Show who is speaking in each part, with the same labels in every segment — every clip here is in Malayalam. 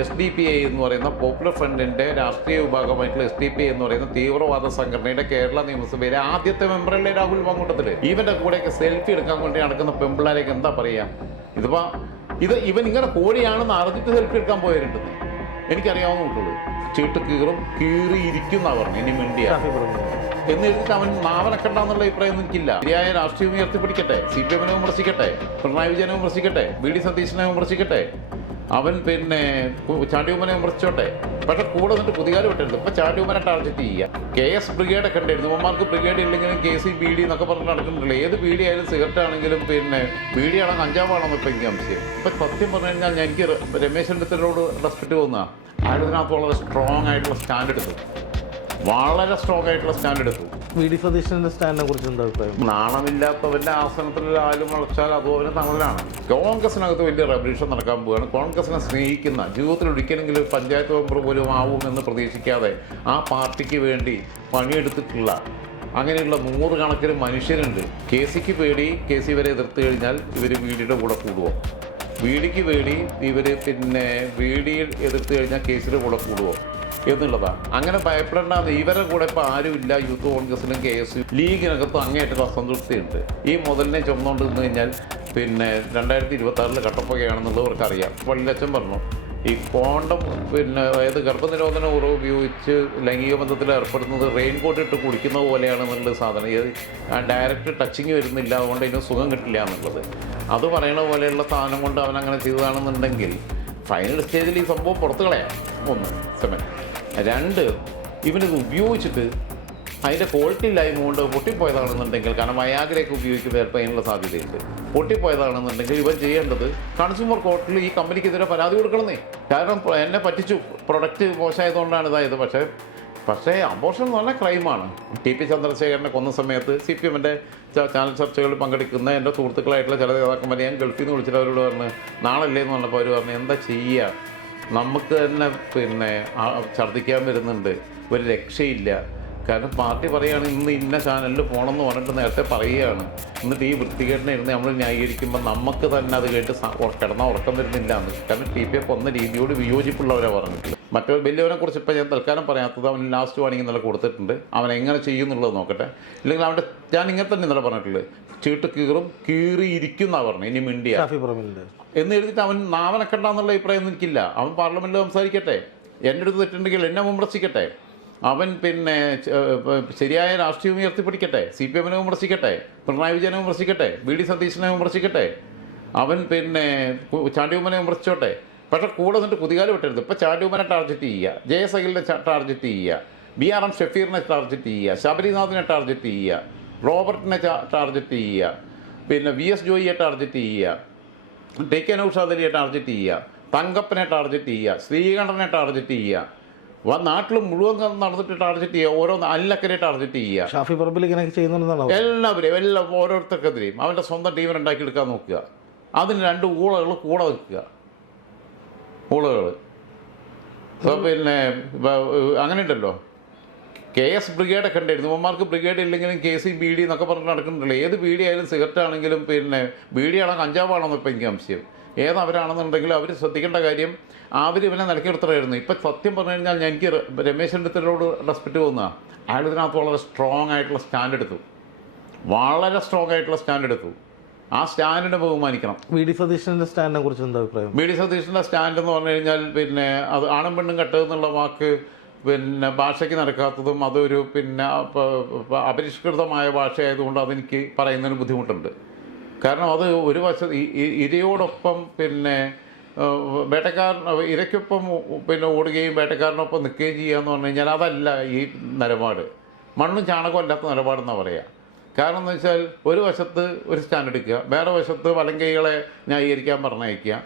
Speaker 1: എസ് ഡി പി ഐ എന്ന് പറയുന്ന പോപ്പുലർ ഫ്രണ്ടിന്റെ രാഷ്ട്രീയ വിഭാഗമായിട്ടുള്ള എസ് ഡി പി ഐ എന്ന് പറയുന്ന തീവ്രവാദ സംഘടനയുടെ കേരള നിയമസഭയിലെ ആദ്യത്തെ മെമ്പറല്ലേ രാഹുൽ മാങ്കൂട്ടത്തിൽ ഇവന്റെ കൂടെയൊക്കെ സെൽഫി എടുക്കാൻ വേണ്ടി നടക്കുന്ന പെമ്പിള്ളാരേക്ക് എന്താ പറയാ? ഇതിപ്പോ ഇത് ഇവൻ ഇങ്ങനെ കോഴിയാണെന്ന് അറിഞ്ഞിട്ട് സെൽഫി എടുക്കാൻ പോയവരുണ്ടെന്ന് എനിക്കറിയാവുന്ന കുട്ടികൾ. ചീട്ട് കീറും കീറിയിരിക്കുന്ന പറഞ്ഞു. ഇനി മിണ്ടിയ. എന്നിട്ട് അവൻ നാവനക്കണ്ടെന്നുള്ള അഭിപ്രായം എനിക്കില്ല. ശരിയായ രാഷ്ട്രീയം ഉയർത്തിപ്പിടിക്കട്ടെ. സി പി എമ്മിനെ വിമർശിക്കട്ടെ. പിണറായി വിജയനെ വിമർശിക്കട്ടെ. വി ഡി സതീശനെ വിമർശിക്കട്ടെ. അവൻ പിന്നെ ചാണ്ടിയുമ്മനെ വിമർശിച്ചോട്ടെ പക്ഷെ കൂടെ നിന്നിട്ട് പുതികാൽ വിട്ടരുത് ഇപ്പൊ ചാണ്ടിയുമ്മനെ ടാർഗറ്റ് ചെയ്യുക. കെ എസ് ബ്രിഗേഡ് ഒക്കെ ഉണ്ടായിരുന്നു ഉമ്മമാർക്ക് ബ്രിഗേഡ് ഇല്ലെങ്കിലും കെ സി ബി ഡി എന്നൊക്കെ പറഞ്ഞ് നടക്കുന്നുണ്ടല്ലോ. ഏത് ബി ഡി ആയാലും സിഗരറ്റ് ആണെങ്കിലും പിന്നെ ബി ഡി ആണോ കഞ്ചാവാണോ ഇപ്പൊ എനിക്ക് സംശയം. ഇപ്പൊ സത്യം പറഞ്ഞു കഴിഞ്ഞാൽ എനിക്ക് രമേശ് ചെന്നിത്തലയോട് റെസ്പെക്ട് തോന്നുക. അയാളിതിനകത്ത് വളരെ സ്ട്രോങ് ആയിട്ടുള്ള സ്റ്റാൻഡ് എടുത്തു. വളരെ സ്ട്രോങ് ആയിട്ടുള്ള സ്റ്റാൻഡ് എടുത്തു.
Speaker 2: വി ഡി സതീശന്റെ സ്റ്റാൻഡിനെ കുറിച്ച് എന്താ അഭിപ്രായം?
Speaker 1: നാണമില്ലാത്തവന്റെ ആസനത്തിൽ ആരും വളച്ചാൽ അതുപോലെ തമിഴിലാണ് കോൺഗ്രസിനകത്ത് വലിയ റെവല്യൂഷൻ നടക്കാൻ പോവുകയാണ്. കോൺഗ്രസിനെ സ്നേഹിക്കുന്ന ജീവിതത്തിൽ ഒരിക്കലെങ്കിലും പഞ്ചായത്ത് മെമ്പർ പോലും ആവുമെന്ന് പ്രതീക്ഷിക്കാതെ ആ പാർട്ടിക്ക് വേണ്ടി പണിയെടുത്തിട്ടുള്ള അങ്ങനെയുള്ള നൂറുകണക്കിന് മനുഷ്യരുണ്ട്. കെ സിക്ക് പേടി കെ സി വരെ എതിർത്ത് കഴിഞ്ഞാൽ ഇവർ വീടിയുടെ കൂടെ കൂടുമോ വീടിക്ക് പേടി ഇവർ പിന്നെ വീടിയിൽ എതിർത്ത് കഴിഞ്ഞാൽ കേസിന്റെ കൂടെ കൂടുമോ എന്നുള്ളതാണ്. അങ്ങനെ ഭയപ്പെടേണ്ട ഇവരുടെ കൂടെ ഇപ്പോൾ ആരുമില്ല യൂത്ത് കോൺഗ്രസിലും കെ എസ് യു ലീഗിനകത്തും അങ്ങേയറ്റം അസംതൃപ്തിയുണ്ട്. ഈ മുതലിനെ ചുമന്നുകൊണ്ട് നിന്ന് കഴിഞ്ഞാൽ പിന്നെ രണ്ടായിരത്തി ഇരുപത്തി ആറിൽ കട്ടപ്പുകയാണെന്നുള്ളത് അവർക്കറിയാം പള്ളിയച്ഛൻ പറഞ്ഞു ഈ കോണ്ടം പിന്നെ അതായത് ഗർഭനിരോധന ഉറവ് ഉപയോഗിച്ച് ലൈംഗിക ബന്ധത്തിൽ ഏർപ്പെടുന്നത് റെയിൻ കോട്ട് ഇട്ട് കുടിക്കുന്ന പോലെയാണെന്നുള്ള സാധനം. ഇത് ഡയറക്റ്റ് ടച്ചിങ് വരുന്നില്ല. അതുകൊണ്ട് ഇതിന് സുഖം കിട്ടില്ല എന്നുള്ളത്. അത് പറയണ പോലെയുള്ള സാധനം കൊണ്ട് അവൻ അങ്ങനെ ചെയ്തതാണെന്നുണ്ടെങ്കിൽ ഫൈനൽ സ്റ്റേജിൽ ഈ സംഭവം പുറത്തു കളയാം. ഒന്ന് സെവൻ രണ്ട് ഇവനിത് ഉപയോഗിച്ചിട്ട് അതിന്റെ ക്വാളിറ്റി ഇല്ലായ്മ കൊണ്ട് പൊട്ടിപ്പോയതാണെന്നുണ്ടെങ്കിൽ കാരണം വയാഗ്രയൊക്കെ ഉപയോഗിക്കുമ്പോൾ ചിലപ്പോൾ അതിനുള്ള സാധ്യതയുണ്ട്. പൊട്ടിപ്പോയതാണെന്നുണ്ടെങ്കിൽ ഇവൻ ചെയ്യേണ്ടത് കൺസ്യൂമർ കോർട്ടിൽ ഈ കമ്പനിക്കെതിരെ പരാതി കൊടുക്കണമെന്നേ. കാരണം എന്നെ പറ്റിച്ചു പ്രൊഡക്റ്റ് മോശമായതുകൊണ്ടാണ് ഇതായത്. പക്ഷേ പക്ഷേ അബോർഷൻ എന്ന് പറഞ്ഞാൽ ക്രൈമാണ് ടി പി ചന്ദ്രശേഖരനെ കൊന്ന സമയത്ത് സി പി എമ്മിന്റെ ചാനൽ ചർച്ചകളിൽ പങ്കെടുക്കുന്ന എന്റെ സുഹൃത്തുക്കളായിട്ടുള്ള ചില നേതാക്കന്മാർ ഞാൻ ഗൾഫിൽ നിന്ന് വിളിച്ചിട്ട് അവരോട് പറഞ്ഞ് നാളല്ലേ? എന്ന് പറഞ്ഞപ്പോൾ അവർ പറഞ്ഞു എന്താ ചെയ്യുക നമുക്ക് തന്നെ പിന്നെ ഛർദ്ദിക്കാൻ വരുന്നുണ്ട്. ഒരു രക്ഷയില്ല. കാരണം പാർട്ടി പറയുകയാണ് ഇന്ന് ഇന്ന ചാനലിൽ പോകണമെന്ന് പറഞ്ഞിട്ട് നേരത്തെ പറയുകയാണ്. എന്നിട്ട് ഈ വൃത്തികേടനെ ഇരുന്ന് നമ്മൾ ന്യായീകരിക്കുമ്പോൾ നമുക്ക് തന്നെ അത് കേട്ട് കിടന്നാൽ ഉറക്കം വരുന്നില്ല എന്ന് കാരണം ടി പി എഫ് ഒന്ന രീതിയോട് വിയോജിപ്പുള്ളവരാണ് പറഞ്ഞിട്ടുള്ളത് മറ്റൊരു വലിയവനെ കുറിച്ച് ഇപ്പം ഞാൻ തൽക്കാലം പറയാത്തത് അവൻ ലാസ്റ്റ് വാണിംഗ് ഇന്നലെ കൊടുത്തിട്ടുണ്ട്. അവൻ എങ്ങനെ ചെയ്യുന്നുള്ളത് നോക്കട്ടെ. ഇല്ലെങ്കിൽ അവന്റെ ഞാൻ ഇങ്ങനെ തന്നെ ഇന്നലെ പറഞ്ഞിട്ടുള്ളത്. ചീട്ട് കീറും കീറിയിരിക്കുന്ന പറഞ്ഞു ഇനി മിണ്ടിയ. എന്ന് എഴുതിയിട്ട് അവൻ നാവനക്കണ്ടെന്നുള്ള അഭിപ്രായം എനിക്കില്ല. അവൻ പാർലമെന്റിൽ സംസാരിക്കട്ടെ. എന്റെ അടുത്ത് തെറ്റുണ്ടെങ്കിൽ എന്നെ വിമർശിക്കട്ടെ. അവൻ പിന്നെ ശരിയായ രാഷ്ട്രീയം ഉയർത്തിപ്പിടിക്കട്ടെ. സി പി എമ്മിനെ വിമർശിക്കട്ടെ. പിണറായി വിജയനെ വിമർശിക്കട്ടെ. വി ഡി സതീശനെ വിമർശിക്കട്ടെ. അവൻ പിന്നെ ചാണ്ടിയമ്മനെ വിമർശിച്ചോട്ടെ. പക്ഷെ കൂടെ നിന്നിട്ട് പുതികാലം വിട്ടരുത്. ഇപ്പോൾ ചാണ്ടിയുമ്മനെ ടാർഗറ്റ് ചെയ്യുക. ജയസഹിലിനെ ടാർഗറ്റ് ചെയ്യുക. ബി ആർ എം ഷഫീറിനെ ടാർഗറ്റ് ചെയ്യുക. ശബരിനാഥിനെ ടാർഗറ്റ് ചെയ്യുക. റോബർട്ടിനെ ടാർഗറ്റ് ചെയ്യുക. പിന്നെ വി എസ് ജോയിയെ ടാർഗറ്റ് ചെയ്യുക. ടി കെ നൌഷാദ് അലിയെ ടാർഗറ്റ് ചെയ്യുക തങ്കപ്പനെ ടാർഗറ്റ് ചെയ്യുക ശ്രീകണ്ഠനെ ടാർഗറ്റ് ചെയ്യുക. നാട്ടിൽ മുഴുവൻ നടന്നിട്ട് ടാർഗറ്റ് ചെയ്യുക ഓരോ അല്ലക്കരെ ടാർഗറ്റ് ചെയ്യുക.
Speaker 2: ഷാഫി പറമ്പിൽ ഇങ്ങനെ ചെയ്യുന്നുണ്ടെന്നാണ്?
Speaker 1: എല്ലാവരെയും എല്ലാം ഓരോരുത്തർക്കെതിരെയും അവന്റെ സ്വന്തം ടീമിനെ ഉണ്ടാക്കിയെടുക്കാൻ നോക്കുക. അതിന് രണ്ട് ഊളകൾ കൂടെ വെക്കുക. ഊളകൾ. പിന്നെ അങ്ങനെയുണ്ടല്ലോ. അങ്ങനെ ഉണ്ടല്ലോ കെ എസ് ബ്രിഗേഡ് ഒക്കെ ഉണ്ടായിരുന്നു. ഇവന്മാർക്ക് ബ്രിഗേഡ് ഇല്ലെങ്കിലും കെ സി ബി ഡി എന്നൊക്കെ പറഞ്ഞ് നടക്കുന്നുണ്ടല്ലോ. ഏത് ബി ഡി ആയാലും സിഗരറ്റ് ആണെങ്കിലും പിന്നെ ബി ഡി ബീഡിയാണോ കഞ്ചാവാണോ ഇപ്പം എനിക്ക് സംശയം. ഏതവരാണെന്നുണ്ടെങ്കിൽ അവർ ശ്രദ്ധിക്കേണ്ട കാര്യം അവർ ഇവനെ നിലക്കെടുത്തറായിരുന്നു ഇപ്പം സത്യം പറഞ്ഞു കഴിഞ്ഞാൽ ഞാൻ എനിക്ക് രമേശന്റെ രമേശ് റെസ്പെക്റ്റ് തോന്നുക അയാൾ ഇതിനകത്ത് വളരെ സ്ട്രോങ് ആയിട്ടുള്ള സ്റ്റാൻഡ് എടുത്തു. വളരെ സ്ട്രോങ് ആയിട്ടുള്ള സ്റ്റാൻഡ് എടുത്തു. ആ സ്റ്റാൻഡിനെ ബഹുമാനിക്കണം.
Speaker 2: വി ഡി സതീശന്റെ സ്റ്റാൻഡിനെ കുറിച്ച് എന്താ അഭിപ്രായം?
Speaker 1: ബി ഡി സതീഷിന്റെ സ്റ്റാൻഡ് എന്ന് പറഞ്ഞു കഴിഞ്ഞാൽ പിന്നെ അത് ആണും പെണ്ണും കെട്ട് എന്നുള്ള വാക്ക് പിന്നെ ഭാഷയ്ക്ക് നടക്കാത്തതും അതൊരു പിന്നെ അപരിഷ്കൃതമായ ഭാഷയായതുകൊണ്ട് അതെനിക്ക് പറയുന്നതിന് ബുദ്ധിമുട്ടുണ്ട്. കാരണം അത് ഒരു വശം ഇരയോടൊപ്പം പിന്നെ വേട്ടക്കാരൻ ഇരയ്ക്കൊപ്പം പിന്നെ ഓടുകയും വേട്ടക്കാരനൊപ്പം നിൽക്കുകയും ചെയ്യുക എന്ന് പറഞ്ഞു കഴിഞ്ഞാൽ അതല്ല ഈ നിലപാട്. മണ്ണും ചാണകവും അല്ലാത്ത നിലപാടെന്നാണ് പറയുക കാരണം എന്ന് വെച്ചാൽ ഒരു വശത്ത് ഒരു സ്റ്റാൻഡ് എടുക്കുക വേറെ വശത്ത് വലങ്കൈകളെ ന്യായീകരിക്കാൻ പറഞ്ഞയക്കുക.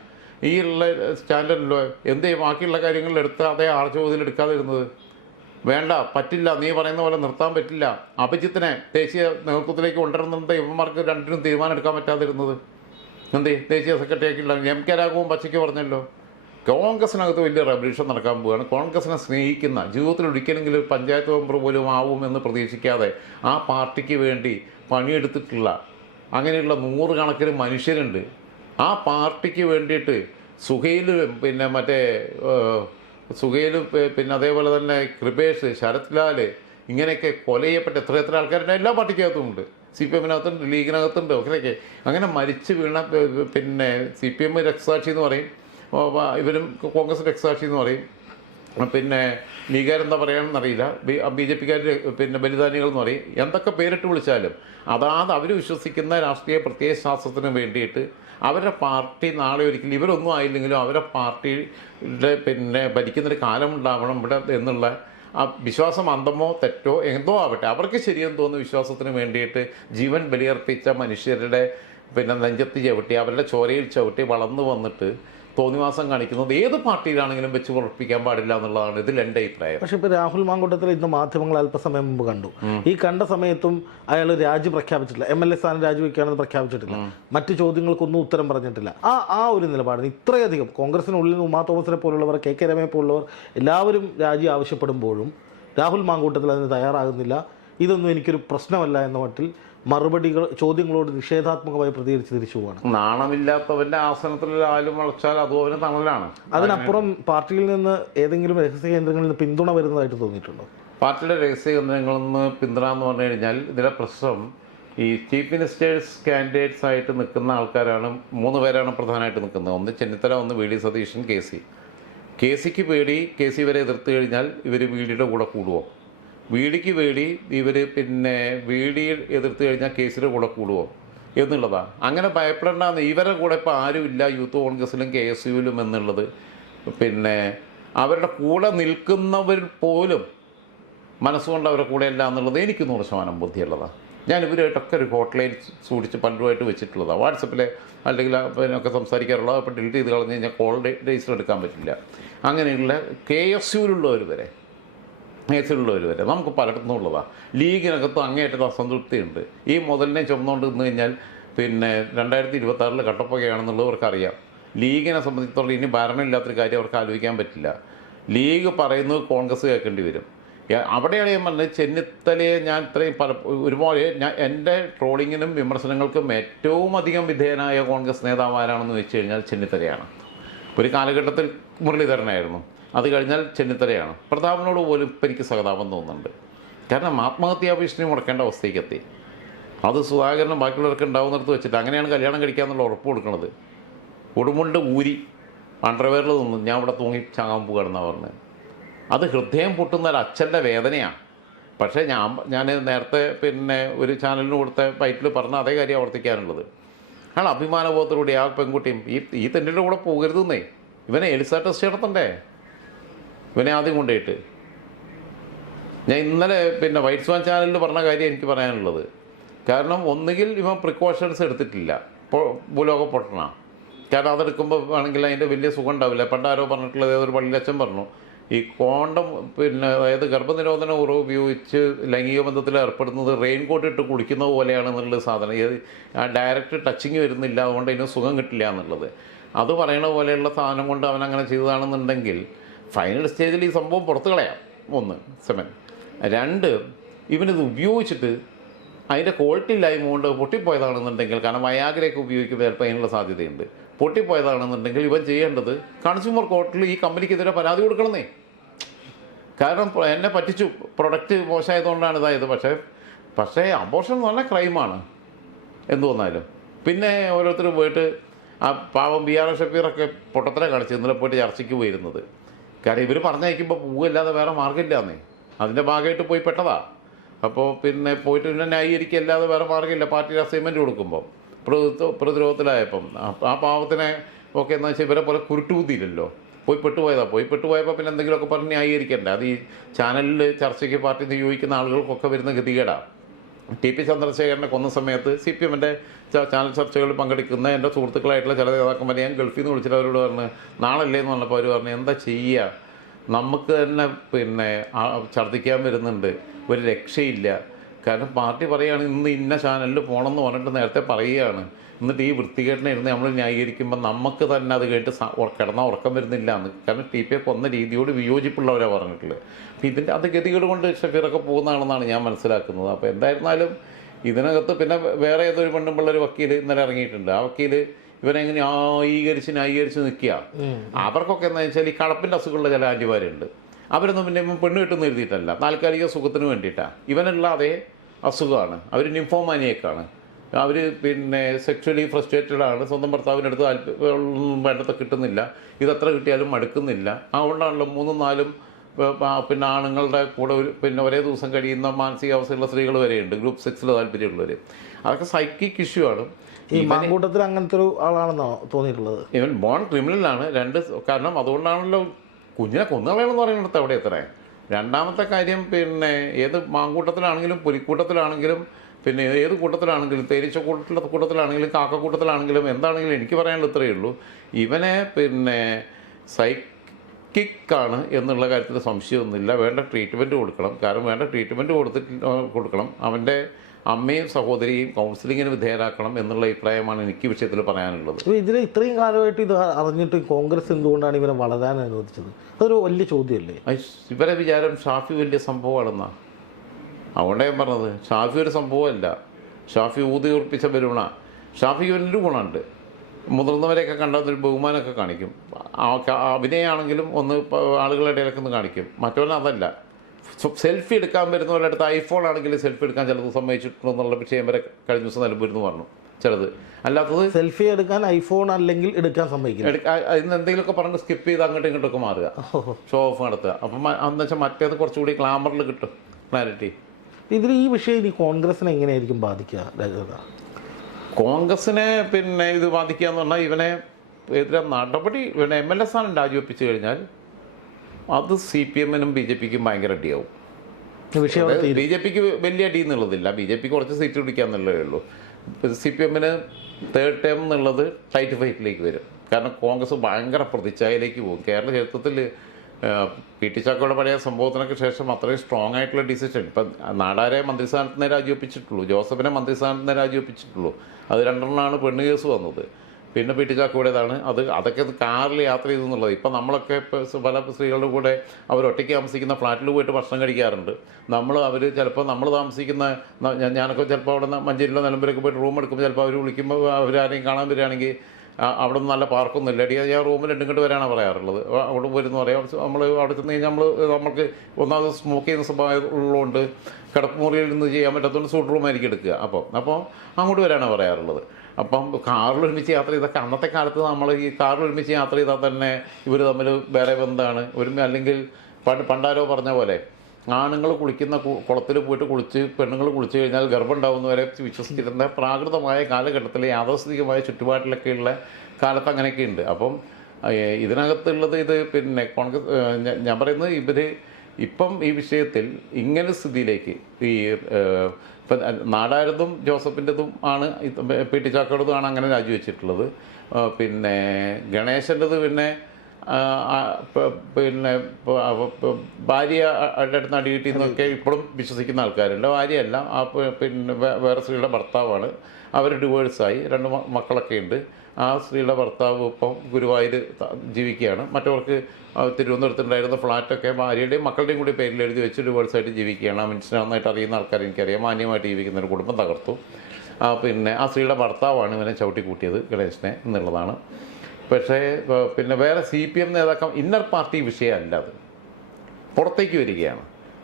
Speaker 1: ഈ ഉള്ള സ്റ്റാൻഡേർഡിലോ എന്തേ ബാക്കിയുള്ള കാര്യങ്ങളിൽ എടുത്ത് അതേ എടുക്കാതെ എടുക്കാതിരുന്നത്. വേണ്ട പറ്റില്ല. നീ പറയുന്ന പോലെ നിർത്താൻ പറ്റില്ല. അഭിജിത്തിനെ ദേശീയ നേതൃത്വത്തിലേക്ക് കൊണ്ടുവരുന്നുണ്ട് ഇവന്മാർക്ക് രണ്ടിനും തീരുമാനം എടുക്കാൻ പറ്റാതിരുന്നത്. എന്തേ ദേശീയ സെക്രട്ടറി ആക്കിയില്ല എം കെ രാഘവും പച്ചയ്ക്ക് പറഞ്ഞല്ലോ. കോൺഗ്രസിനകത്ത് വലിയ റെവല്യൂഷൻ നടക്കാൻ പോവുകയാണ്. കോൺഗ്രസിനെ സ്നേഹിക്കുന്ന ജീവിതത്തിൽ ഒരിക്കലെങ്കിലും ഒരു പഞ്ചായത്ത് മെമ്പർ പോലും ആവുമെന്ന് പ്രതീക്ഷിക്കാതെ ആ പാർട്ടിക്ക് വേണ്ടി പണിയെടുത്തിട്ടുള്ള അങ്ങനെയുള്ള നൂറുകണക്കിന് മനുഷ്യരുണ്ട്. ആ പാർട്ടിക്ക് വേണ്ടിയിട്ട് സുഹൈൽ പിന്നെ മറ്റേ സുഹൈൽ പിന്നെ അതേപോലെ തന്നെ കൃപേഷ് ശരത് ലാൽ ഇങ്ങനെയൊക്കെ കൊല ചെയ്യപ്പെട്ട എത്ര എത്ര ആൾക്കാരുടെ എല്ലാ പാർട്ടിക്കകത്തുമുണ്ട്. C P എമ്മിനകത്തുണ്ട് ലീഗിനകത്തുണ്ട് ഒക്കെയൊക്കെ. അങ്ങനെ മരിച്ചു വീണ പിന്നെ സി പി എം രക്തസാക്ഷി എന്ന് പറയും. ഇവരും കോൺഗ്രസ് രക്തസാക്ഷി എന്ന് പറയും. പിന്നെ ലീഗാരെന്താ അറിയില്ല. ബി ജെ പിക്കാർ പിന്നെ ബലിദാനികൾ എന്ന് പറയും. എന്തൊക്കെ പേരിട്ട് വിളിച്ചാലും അതാത് അവർ വിശ്വസിക്കുന്ന രാഷ്ട്രീയ പ്രത്യയ ശാസ്ത്രത്തിന് വേണ്ടിയിട്ട് അവരുടെ പാർട്ടി നാളെ ഒരിക്കലും ഇവരൊന്നും ആയില്ലെങ്കിലും അവരുടെ പാർട്ടിയുടെ പിന്നെ ഭരിക്കുന്നൊരു കാലമുണ്ടാവണം ഇവിടെ എന്നുള്ള ആ വിശ്വാസം അന്തമോ തെറ്റോ എന്തോ ആവട്ടെ. അവർക്ക് ശരിയെന്ന് തോന്നുന്ന വിശ്വാസത്തിന് വേണ്ടിയിട്ട് ജീവൻ ബലിയർപ്പിച്ച മനുഷ്യരുടെ പിന്നെ നെഞ്ചത്ത് ചവിട്ടി അവരുടെ ചോരയിൽ ചവിട്ടി വളർന്നു വന്നിട്ട് തോന്നിവാസം കാണിക്കുന്നത് ഏത് പാർട്ടിയിലാണെങ്കിലും വെച്ച് ഉറപ്പിക്കാൻ പാടില്ല എന്നുള്ളതാണ് ഇതിൽ എന്റെ അഭിപ്രായം.
Speaker 2: പക്ഷെ ഇപ്പൊ രാഹുൽ മാങ്കൂട്ടത്തിൽ ഇന്ന് മാധ്യമങ്ങൾ അല്പസമയം മുമ്പ് കണ്ടു. ഈ കണ്ട സമയത്തും അയാൾ രാജി പ്രഖ്യാപിച്ചിട്ടില്ല. എം എൽ എ സ്ഥാനം രാജിവെക്കുകയാണെന്ന് പ്രഖ്യാപിച്ചിട്ടില്ല. മറ്റു ചോദ്യങ്ങൾക്കൊന്നും ഉത്തരം പറഞ്ഞിട്ടില്ല. ആ ആ ഒരു നിലപാടിന് ഇത്രയധികം കോൺഗ്രസിനുള്ളിൽ നിന്ന് ഉമാ തോമസിനെ പോലുള്ളവർ കെ കെ രമയെ പോലുള്ളവർ എല്ലാവരും രാജി ആവശ്യപ്പെടുമ്പോഴും രാഹുൽ മാങ്കൂട്ടത്തിൽ അതിന് തയ്യാറാകുന്നില്ല. ഇതൊന്നും എനിക്കൊരു പ്രശ്നമല്ല എന്ന മട്ടിൽ മറുപടികൾ ചോദ്യങ്ങളോട് നിഷേധാത്മകമായി പ്രതികരിച്ച് തിരിച്ചു പോവാണ്.
Speaker 1: നാണമില്ലാത്തവന്റെ ആസനത്തിൽ ആലും വളച്ചാൽ അതും അവന് തണലാണ്.
Speaker 2: അതിനപ്പുറം പാർട്ടിയിൽ നിന്ന് ഏതെങ്കിലും രഹസ്യ കേന്ദ്രങ്ങളിൽ നിന്ന് പിന്തുണ വരുന്നതായിട്ട് തോന്നിയിട്ടുണ്ടോ?
Speaker 1: പാർട്ടിയുടെ രഹസ്യ കേന്ദ്രങ്ങളിൽ നിന്ന് പിന്തുണ എന്ന് പറഞ്ഞു കഴിഞ്ഞാൽ ഇതിലെ പ്രശ്നം ഈ ചീഫ് മിനിസ്റ്റേഴ്സ് കാൻഡിഡേറ്റ്സ് ആയിട്ട് നിൽക്കുന്ന ആൾക്കാരാണ് മൂന്ന് പേരാണ് പ്രധാനമായിട്ട് നിൽക്കുന്നത്. ഒന്ന് ചെന്നിത്തല ഒന്ന് V D Satheesan K C. K സിക്ക് പേടി കെ സി വരെ എതിർത്ത് കഴിഞ്ഞാൽ ഇവർ വി ഡിയുടെ കൂടെ കൂടുമോ വി വേണ്ടി ഇവർ പിന്നെ ഡി എതിർത്ത് കഴിഞ്ഞാൽ കേസിൽ കൂടെ കൂടുമോ എന്നുള്ളതാണ് അങ്ങനെ ഭയപ്പെടേണ്ടെന്ന് ഇവരുടെ കൂടെ ഇപ്പോൾ ആരുമില്ല. യൂത്ത് കോൺഗ്രസിലും കെ എസ് യുവിലും എന്നുള്ളത്. പിന്നെ അവരുടെ കൂടെ നിൽക്കുന്നവർ പോലും മനസ്സുകൊണ്ട് അവരുടെ കൂടെ അല്ല എന്നുള്ളത് എനിക്ക് നൂറ് ശതമാനം ബുദ്ധിയുള്ളതാണ് ഞാൻ ഇവരുമായിട്ടൊക്കെ ഒരു ഹോട്ട്ലൈൻ സൂക്ഷിച്ച് പലരുമായിട്ട് വെച്ചിട്ടുള്ളതാണ് വാട്സപ്പിൽ അല്ലെങ്കിൽ അതിനൊക്കെ സംസാരിക്കാറുള്ളത് അപ്പോൾ ഡിലീറ്റ് ചെയ്ത് കളഞ്ഞ് കഴിഞ്ഞാൽ കോൾ രജിസ്റ്റർ എടുക്കാൻ പറ്റില്ല. അങ്ങനെയുള്ള കെ എസ് യുവിലുള്ളവർ വരെ കേസിലുള്ളവർ വരെ നമുക്ക് പലയിടത്തും ഉള്ളതാണ് ലീഗിനകത്തും അങ്ങേയറ്റം അസംതൃപ്തിയുണ്ട്. ഈ മുതലിനെ ചുമന്നുകൊണ്ട് നിന്ന് കഴിഞ്ഞാൽ പിന്നെ രണ്ടായിരത്തി ഇരുപത്തി ആറിൽ കട്ടപ്പുകയാണെന്നുള്ളത് ലീഗിനെ സംബന്ധിച്ചിടത്തോളം ഇനി ഭരണമില്ലാത്തൊരു കാര്യം അവർക്ക് ആലോചിക്കാൻ പറ്റില്ല. ലീഗ് പറയുന്നത് കോൺഗ്രസ് കേൾക്കേണ്ടി വരും. അവിടെയാണ് ഞാൻ പറഞ്ഞത് ചെന്നിത്തലയെ ഞാൻ ഇത്രയും പല ഒരുപാട് ഞാൻ എന്റെ ട്രോളിങ്ങിനും വിമർശനങ്ങൾക്കും ഏറ്റവും അധികം വിധേയനായ കോൺഗ്രസ് നേതാവ് ആരാണെന്ന് വെച്ച് കഴിഞ്ഞാൽ ചെന്നിത്തലയാണ്. ഒരു കാലഘട്ടത്തിൽ മുരളീധരനായിരുന്നു. അത് കഴിഞ്ഞാൽ ചെന്നിത്തലയാണ്. പ്രതാപനോട് പോലും ഇപ്പം എനിക്ക് സഹതാപം തോന്നുന്നുണ്ട്. കാരണം ആത്മഹത്യാ ഭീഷണി മുടക്കേണ്ട അവസ്ഥയ്ക്ക് എത്തി അത് സുധാകരനും ബാക്കിയുള്ളവർക്ക് ഉണ്ടാവുന്നിടത്ത് വെച്ചിട്ട് അങ്ങനെയാണ് കല്യാണം കഴിക്കാന്നുള്ള ഉറപ്പ് കൊടുക്കുന്നത് ഉടുമുണ്ട് ഊരി അണ്ടർവെയറിൽ നിന്നു ഞാൻ ഇവിടെ തൂങ്ങി ചാകാൻ പോകുകയാണെന്നാണ് പറഞ്ഞത്. അത് ഹൃദയം പൊട്ടുന്ന ഒരു അച്ഛന്റെ വേദനയാണ് പക്ഷേ ഞാൻ ഞാൻ നേരത്തെ പിന്നെ ഒരു ചാനലിന് കൊടുത്ത ഫൈറ്റിൽ പറഞ്ഞ അതേ കാര്യം ആവർത്തിക്കാനുള്ളത്. അയാൾ അഭിമാനബോധത്തിലൂടെ ആ പെൺകുട്ടിയും ഈ ഈ തെന്നിന്റെ കൂടെ പോകരുതെന്നേ. ഇവനെ എലിസ ടെസ്റ്റ് നടത്തണ്ടേ ഇവനെ ആദ്യം കൊണ്ടുപോയിട്ട്. ഞാൻ ഇന്നലെ പിന്നെ വൈറ്റ് സ്വാൻ ചാനലിൽ പറഞ്ഞ കാര്യം എനിക്ക് പറയാനുള്ളത്. കാരണം ഒന്നുകിൽ ഇവ പ്രിക്കോഷൻസ് എടുത്തിട്ടില്ല. ഭൂലോക പൊട്ടണ കാരണം അതെടുക്കുമ്പോൾ ആണെങ്കിൽ അതിന്റെ വലിയ സുഖം ഉണ്ടാവില്ല. പണ്ട് ആരോ പറഞ്ഞിട്ടുള്ളത് ഏതൊരു പള്ളിയിലച്ഛൻ പറഞ്ഞു. ഈ കോണ്ടം പിന്നെ അതായത് ഗർഭനിരോധന ഉറവ് ഉപയോഗിച്ച് ലൈംഗിക ബന്ധത്തിൽ ഏർപ്പെടുന്നത് റെയിൻ കോട്ട് ഇട്ട് കുളിക്കുന്ന പോലെയാണ് എന്നുള്ള സാധനം. ഏത് ആ ഡയറക്റ്റ് ടച്ചിങ് വരുന്നില്ല. അതുകൊണ്ട് അതിന് സുഖം കിട്ടില്ല എന്നുള്ളത്. അത് പറയണ പോലെയുള്ള സാധനം കൊണ്ട് അവൻ അങ്ങനെ ചെയ്തതാണെന്നുണ്ടെങ്കിൽ ഫൈനൽ സ്റ്റേജിൽ ഈ സംഭവം പുറത്ത് കളയാം. ഒന്ന് സെവൻ രണ്ട് ഇവനിത് ഉപയോഗിച്ചിട്ട് അതിന്റെ ക്വാളിറ്റി ഇല്ലായ്മ കൊണ്ട് പൊട്ടിപ്പോയതാണെന്നുണ്ടെങ്കിൽ കാരണം വയാഗ്രയൊക്കെ ഉപയോഗിക്കുന്നത് ചിലപ്പോൾ അതിനുള്ള സാധ്യതയുണ്ട്. പൊട്ടിപ്പോയതാണെന്നുണ്ടെങ്കിൽ ഇവൻ ചെയ്യേണ്ടത് കൺസ്യൂമർ കോർട്ടിൽ ഈ കമ്പനിക്കെതിരെ പരാതി കൊടുക്കണമെന്നേ. കാരണം എന്നെ പറ്റിച്ചു. പ്രൊഡക്റ്റ് മോശമായതുകൊണ്ടാണ് ഇതായത്. പക്ഷേ പക്ഷേ അബോർഷൻ പറഞ്ഞാൽ ക്രൈമാണ് എന്ന് വന്നാലും. പിന്നെ ഓരോരുത്തരും പോയിട്ട് ആ പാവം ബി ആർ ഷഫീറൊക്കെ പൊട്ടത്തര കാണിച്ച് ഇന്നലെ പോയിട്ട് ചർച്ചയ്ക്ക് പോയിരുന്നത്. കാരണം ഇവർ പറഞ്ഞയക്കുമ്പോൾ പോവുകയല്ലാതെ വേറെ മാർഗമില്ലാന്നേ അതിന്റെ ഭാഗമായിട്ട് പോയി പെട്ടതാ. അപ്പോൾ പിന്നെ പോയിട്ട് പിന്നെ ന്യായീകരിക്കല്ലാതെ വേറെ മാർഗമില്ല. പാർട്ടി അസൈൻമെന്റ് കൊടുക്കുമ്പോൾ പ്രതിരോധ പ്രതിരോധത്തിലായപ്പം. ആ- ആ പാവത്തിനെ ഒക്കെ എന്ന് വെച്ചാൽ ഇവരെ പോലെ കുരുട്ടുകൂത്തിയില്ലല്ലോ പോയി പെട്ടുപോയതാ. പോയി പെട്ടുപോയപ്പോൾ പിന്നെ എന്തെങ്കിലുമൊക്കെ പറഞ്ഞ് ന്യായീകരിക്കണ്ടേ? അത് ഈ ചാനലിൽ ചർച്ചയ്ക്ക് പാർട്ടി നിയോഗിക്കുന്ന ആളുകൾക്കൊക്കെ വരുന്ന ഗതികേടാണ് ടി പി ചന്ദ്രശേഖരനെ കൊന്ന സമയത്ത് സി പി എമ്മിന്റെ ചാനൽ ചർച്ചകളിൽ പങ്കെടുക്കുന്ന എന്റെ സുഹൃത്തുക്കളായിട്ടുള്ള ചില നേതാക്കന്മാരെ ഞാൻ ഗൾഫിൽ നിന്ന് വിളിച്ചിട്ട് അവരോട് പറഞ്ഞു നാളല്ലേ എന്ന് പറഞ്ഞപ്പോൾ അവർ പറഞ്ഞു എന്താ ചെയ്യുക നമുക്ക് തന്നെ പിന്നെ ഛർദ്ദിക്കാൻ വരുന്നുണ്ട്. ഒരു രക്ഷയില്ല. കാരണം പാർട്ടി പറയുകയാണ് ഇന്ന് ഇന്ന ചാനലിൽ പോകണമെന്ന് പറഞ്ഞിട്ട് നേരത്തെ പറയുകയാണ്. എന്നിട്ട് ഈ വൃത്തികേട്ടിനെ ഇരുന്ന് നമ്മൾ ന്യായീകരിക്കുമ്പോൾ നമുക്ക് തന്നെ അത് കേട്ട് കിടന്നാൽ ഉറക്കം വരുന്നില്ല എന്ന്. കാരണം ടി പി എ കൊന്ന രീതിയോട് വിയോജിപ്പുള്ളവരാണ് പറഞ്ഞിട്ടുള്ളത്. ഇതിന്റെ അത് ഗതികേട് കൊണ്ട് ഷഫീറൊക്കെ പോകുന്നതാണെന്നാണ് ഞാൻ മനസ്സിലാക്കുന്നത് അപ്പോൾ എന്തായിരുന്നാലും ഇതിനകത്ത് പിന്നെ വേറെ ഏതൊരു പെണ്ണും പിള്ളേർ വക്കീൽ ഇന്നലെ ഇറങ്ങിയിട്ടുണ്ട് ആ വക്കീൽ ഇവരെങ്ങനെ ആയീകരിച്ച് ന്യായീകരിച്ച് നിൽക്കുക അവർക്കൊക്കെ എന്താ വെച്ചാൽ ഈ കളപ്പിന്റെ അസുഖമുള്ള ചില ആന്റിമാരുണ്ട് അവരൊന്നും പിന്നെ പെണ്ണ് കിട്ടുന്ന എഴുതിയിട്ടല്ല താൽക്കാലിക സുഖത്തിന് വേണ്ടിയിട്ടാണ് ഇവനല്ലാതെ അതേ അസുഖമാണ് അവർ നിംഫോമാനിയേക്കാണ് അവർ പിന്നെ സെക്ഷലി ഫ്രസ്ട്രേറ്റഡ് ആണ് സ്വന്തം ഭർത്താവിന്റെ അടുത്ത് താല്പര്യം വേണ്ടത്ര കിട്ടുന്നില്ല ഇതത്ര കിട്ടിയാലും മടുക്കുന്നില്ല അതുകൊണ്ടാണല്ലോ മൂന്നും നാലും പിന്നെ ആണുങ്ങളുടെ കൂടെ ഒരു പിന്നെ ഒരേ ദിവസം കഴിയുന്ന മാനസികാവസ്ഥയുള്ള സ്ത്രീകൾ വരെയുണ്ട്. ഗ്രൂപ്പ് സെക്സിൽ താല്പര്യമുള്ളവർ അതൊക്കെ സൈക്കിക് ഇഷ്യൂ ആണ്.
Speaker 2: ഈ മൺകൂട്ടത്തിൽ അങ്ങനത്തെ ഒരു ആളാണെന്നോ തോന്നിയിട്ടുള്ളത്?
Speaker 1: ഇവൻ ബോൺ ക്രിമിനലാണ് രണ്ട് കാരണം അതുകൊണ്ടാണല്ലോ കുഞ്ഞിനെ കൊന്നുകളയെന്ന് പറയുന്നത് അവിടെ എത്ര രണ്ടാമത്തെ കാര്യം പിന്നെ ഏത് മാങ്കൂട്ടത്തിലാണെങ്കിലും പുലിക്കൂട്ടത്തിലാണെങ്കിലും പിന്നെ ഏത് കൂട്ടത്തിലാണെങ്കിലും തേനീച്ച കൂട്ടത്തിലെ കൂട്ടത്തിലാണെങ്കിലും കാക്കക്കൂട്ടത്തിലാണെങ്കിലും എന്താണെങ്കിലും എനിക്ക് പറയാനുള്ള ഇത്രയേ ഉള്ളൂ. ഇവനെ പിന്നെ സൈക്കിക്കാണ് എന്നുള്ള കാര്യത്തിൽ സംശയമൊന്നുമില്ല. വേണ്ട ട്രീറ്റ്മെന്റ് കൊടുക്കണം. കാരണം വേണ്ട ട്രീറ്റ്മെന്റ് കൊടുത്തിട്ട് കൊടുക്കണം. അവന്റെ അമ്മയും സഹോദരിയും കൗൺസിലിങ്ങിന് വിധേയരാക്കണം എന്നുള്ള അഭിപ്രായമാണ് എനിക്ക് വിഷയത്തിൽ പറയാനുള്ളത്.
Speaker 2: ഇതിൽ ഇത്രയും കാലമായിട്ട് ഇത് അറിഞ്ഞിട്ട് കോൺഗ്രസ് എന്തുകൊണ്ടാണ് ഇവരെ വളരാൻ അനുവദിച്ചത്? അതൊരു വലിയ ചോദ്യമല്ലേ?
Speaker 1: ഇവരെ വിചാരം ഷാഫി വലിയ സംഭവമാണെന്നാ. അതുകൊണ്ടാണ് ഞാൻ പറഞ്ഞത്. ഷാഫി ഒരു സംഭവമല്ല. ഷാഫി ഊതി ഉറപ്പിച്ച ബലൂണ. ഷാഫിക്ക് വലിയൊരു ഗുണമുണ്ട്. മുതിർന്നവരെയൊക്കെ കണ്ടാൽ ഒരു ബഹുമാനമൊക്കെ കാണിക്കും. അഭിനയമാണെങ്കിലും ഒന്ന് ആളുകളുടെ ഇടയിലൊക്കെ ഒന്ന് കാണിക്കും. മറ്റവൻ അതല്ല. സെൽഫി എടുക്കാൻ വരുന്നവരുടെ അടുത്ത് ഐഫോൺ ആണെങ്കിൽ സെൽഫി എടുക്കാൻ ചിലത് ദിവസം എന്നുള്ള വിഷയം വരെ കഴിഞ്ഞ ദിവസം നിലമ്പൂരിന്ന് പറഞ്ഞു. ചിലത്. അല്ലാത്തത്
Speaker 2: സെൽഫി എടുക്കാൻ ഐഫോൺ അല്ലെങ്കിൽ എടുക്കാൻ സമ്മതിക്കില്ല.
Speaker 1: എടുക്ക- അതിന് എന്തെങ്കിലുമൊക്കെ പറഞ്ഞ് സ്കിപ്പ് ചെയ്ത് അങ്ങോട്ടും ഇങ്ങോട്ടൊക്കെ മാറുക. ഷോ ഓഫ് നടത്തുക. അപ്പം അന്ന് വെച്ചാൽ മറ്റേത് കുറച്ചുകൂടി ക്ലാമറിൽ കിട്ടും. ക്ലാരിറ്റി
Speaker 2: ഇതിൽ ഈ വിഷയം ഈ കോൺഗ്രസിനെ എങ്ങനെയായിരിക്കും ബാധിക്കുക
Speaker 1: കോൺഗ്രസിനെ പിന്നെ ഇത് ബാധിക്കുക എന്ന് പറഞ്ഞാൽ ഇവനെ എതിരെ നടപടി ഇവനെ എം എൽ എ സ്ഥാനം രാജിവെപ്പിച്ചു കഴിഞ്ഞാൽ അത് സി പി എമ്മിനും ബി ജെ പിക്കും ഭയങ്കര അടിയാവും. ബി ജെ പിക്ക് വലിയ അടി എന്നുള്ളതില്ല. ബി ജെ പി കുറച്ച് സീറ്റ് പിടിക്കാന്നുള്ളതേ ഉള്ളൂ. സി പി എമ്മിന് തേർഡ് ടേം എന്നുള്ളത് ടൈറ്റ് ഫൈറ്റിലേക്ക് വരും. കാരണം കോൺഗ്രസ് ഭയങ്കര പ്രതിച്ഛായയിലേക്ക് പോകും. കേരള ചരിത്രത്തിൽ പി ടി ചാക്കോയുടെ പഴയ സംഭവത്തിനൊക്കെ ശേഷം അത്രയും സ്ട്രോങ് ആയിട്ടുള്ള ഡിസിഷൻ ഇപ്പം നാടാരെ മന്ത്രിസ്ഥാനത്ത് നിന്ന് രാജിവെപ്പിച്ചിട്ടുള്ളൂ. ജോസഫിനെ മന്ത്രിസ്ഥാനത്ത് നിന്ന് രാജിവെപ്പിച്ചിട്ടുള്ളൂ. അത് രണ്ടെണ്ണമാണ് പെണ്ണ് കേസ് വന്നത്. പിന്നെ പി ടി ചാക്കോയുടേതാണ്. അത് അതൊക്കെ കാറിൽ യാത്ര ചെയ്തു എന്നുള്ളത്. ഇപ്പം നമ്മളൊക്കെ ഇപ്പോൾ പല സ്ത്രീകളുടെ കൂടെ അവർ ഒറ്റയ്ക്ക് താമസിക്കുന്ന ഫ്ലാറ്റിൽ പോയിട്ട് ഭക്ഷണം കഴിക്കാറുണ്ട്. നമ്മൾ അവർ ചിലപ്പോൾ നമ്മൾ താമസിക്കുന്ന ഞാനൊക്കെ ചിലപ്പോൾ അവിടെ മഞ്ചേരിയിലോ നിലമ്പൂരൊക്കെ പോയിട്ട് റൂം എടുക്കുമ്പോൾ ചിലപ്പോൾ അവർ വിളിക്കുമ്പോൾ അവരാരെയും കാണാൻ വരികയാണെങ്കിൽ അവിടെ നിന്ന് നല്ല പാർക്കൊന്നും ഇല്ല. ഞാൻ റൂമിൽ ഇങ്ങോട്ട് വരാനാണ് പറയാറുള്ളത്. അവിടെ വരുന്ന പറയാം. നമ്മൾ അവിടെ ചെന്ന് കഴിഞ്ഞാൽ നമ്മൾ നമുക്ക് ഒന്നാമത് സ്മോക്ക് ചെയ്യുന്ന സ്വഭാവം ഉള്ളതുകൊണ്ട് കിടപ്പുമുറിയിൽ നിന്ന് ചെയ്യാൻ പറ്റാത്തതുകൊണ്ട് സൂട്ട് റൂമായിരിക്കും എടുക്കുക. അപ്പോൾ അപ്പോൾ അങ്ങോട്ട് വരാനാണ് പറയാറുള്ളത്. അപ്പം കാറിൽ ഒരുമിച്ച് യാത്ര ചെയ്തൊക്കെ അന്നത്തെ കാലത്ത് നമ്മൾ ഈ കാറിൽ ഒരുമിച്ച് യാത്ര ചെയ്താൽ തന്നെ ഇവർ തമ്മിൽ വേറെ ബന്ധമാണ്. ഒരു അല്ലെങ്കിൽ പണ്ട് പണ്ടാരോ പറഞ്ഞ പോലെ ആണുങ്ങൾ കുളിക്കുന്ന കുളത്തിൽ പോയിട്ട് കുളിച്ച് പെണ്ണുങ്ങൾ കുളിച്ച് കഴിഞ്ഞാൽ ഗർഭം ഉണ്ടാവുന്നവരെ വിശ്വസിച്ചിരുന്ന പ്രാകൃതമായ കാലഘട്ടത്തിലെ യാഥാസ്ഥിതികമായ ചുറ്റുപാടിലൊക്കെയുള്ള കാലത്ത് അങ്ങനെയൊക്കെ ഉണ്ട് അപ്പം ഇതിനകത്തുള്ളത് ഇത് പിന്നെ കോൺഗ്രസ് ഞാൻ- പറയുന്നത് ഇവർ ഇപ്പം ഈ വിഷയത്തിൽ ഇങ്ങനെ സ്ഥിതിയിലേക്ക് ഈ ഇപ്പം നാടാരതും ജോസഫിന്റെതും ആണ് പി ടി ചാക്കോടതും ആണ് അങ്ങനെ രാജിവെച്ചിട്ടുള്ളത്. പിന്നെ ഗണേശന്റെത് പിന്നെ പിന്നെ ഭാര്യ അടുത്ത് അടി കിട്ടിയെന്നൊക്കെ ഇപ്പോഴും വിശ്വസിക്കുന്ന ആൾക്കാരുണ്ട്. ഭാര്യയല്ല ആ പിന്നെ വേറെ സ്ത്രീയുടെ ഭർത്താവാണ്. അവർ ഡിവോഴ്സായി. രണ്ട് മക്കളൊക്കെ ഉണ്ട്. ആ സ്ത്രീയുടെ ഭർത്താവ് ഇപ്പം ഗുരുവായൂർ ജീവിക്കുകയാണ്. മറ്റവർക്ക് തിരുവനന്തപുരത്തുണ്ടായിരുന്ന ഫ്ലാറ്റൊക്കെ ഭാര്യയുടെയും മക്കളുടെയും കൂടി പേരിൽ എഴുതി വെച്ച് ഡിവോഴ്സായിട്ട് ജീവിക്കുകയാണ്. ആ മനുഷ്യനെ നന്നായിട്ട് അറിയുന്ന ആൾക്കാർ എനിക്കറിയാം. മാന്യമായിട്ട് ജീവിക്കുന്ന ഒരു കുടുംബം തകർത്തു. പിന്നെ ആ സ്ത്രീയുടെ ഭർത്താവാണ് ഇവനെ ചവിട്ടി കൂട്ടിയത് ഗണേശനെ എന്നുള്ളതാണ്. പക്ഷേ പിന്നെ വേറെ സി പി എം നേതാക്കൾ ഇന്നർ പാർട്ടി വിഷയമല്ല അത്. പുറത്തേക്ക് വരികയാണ്.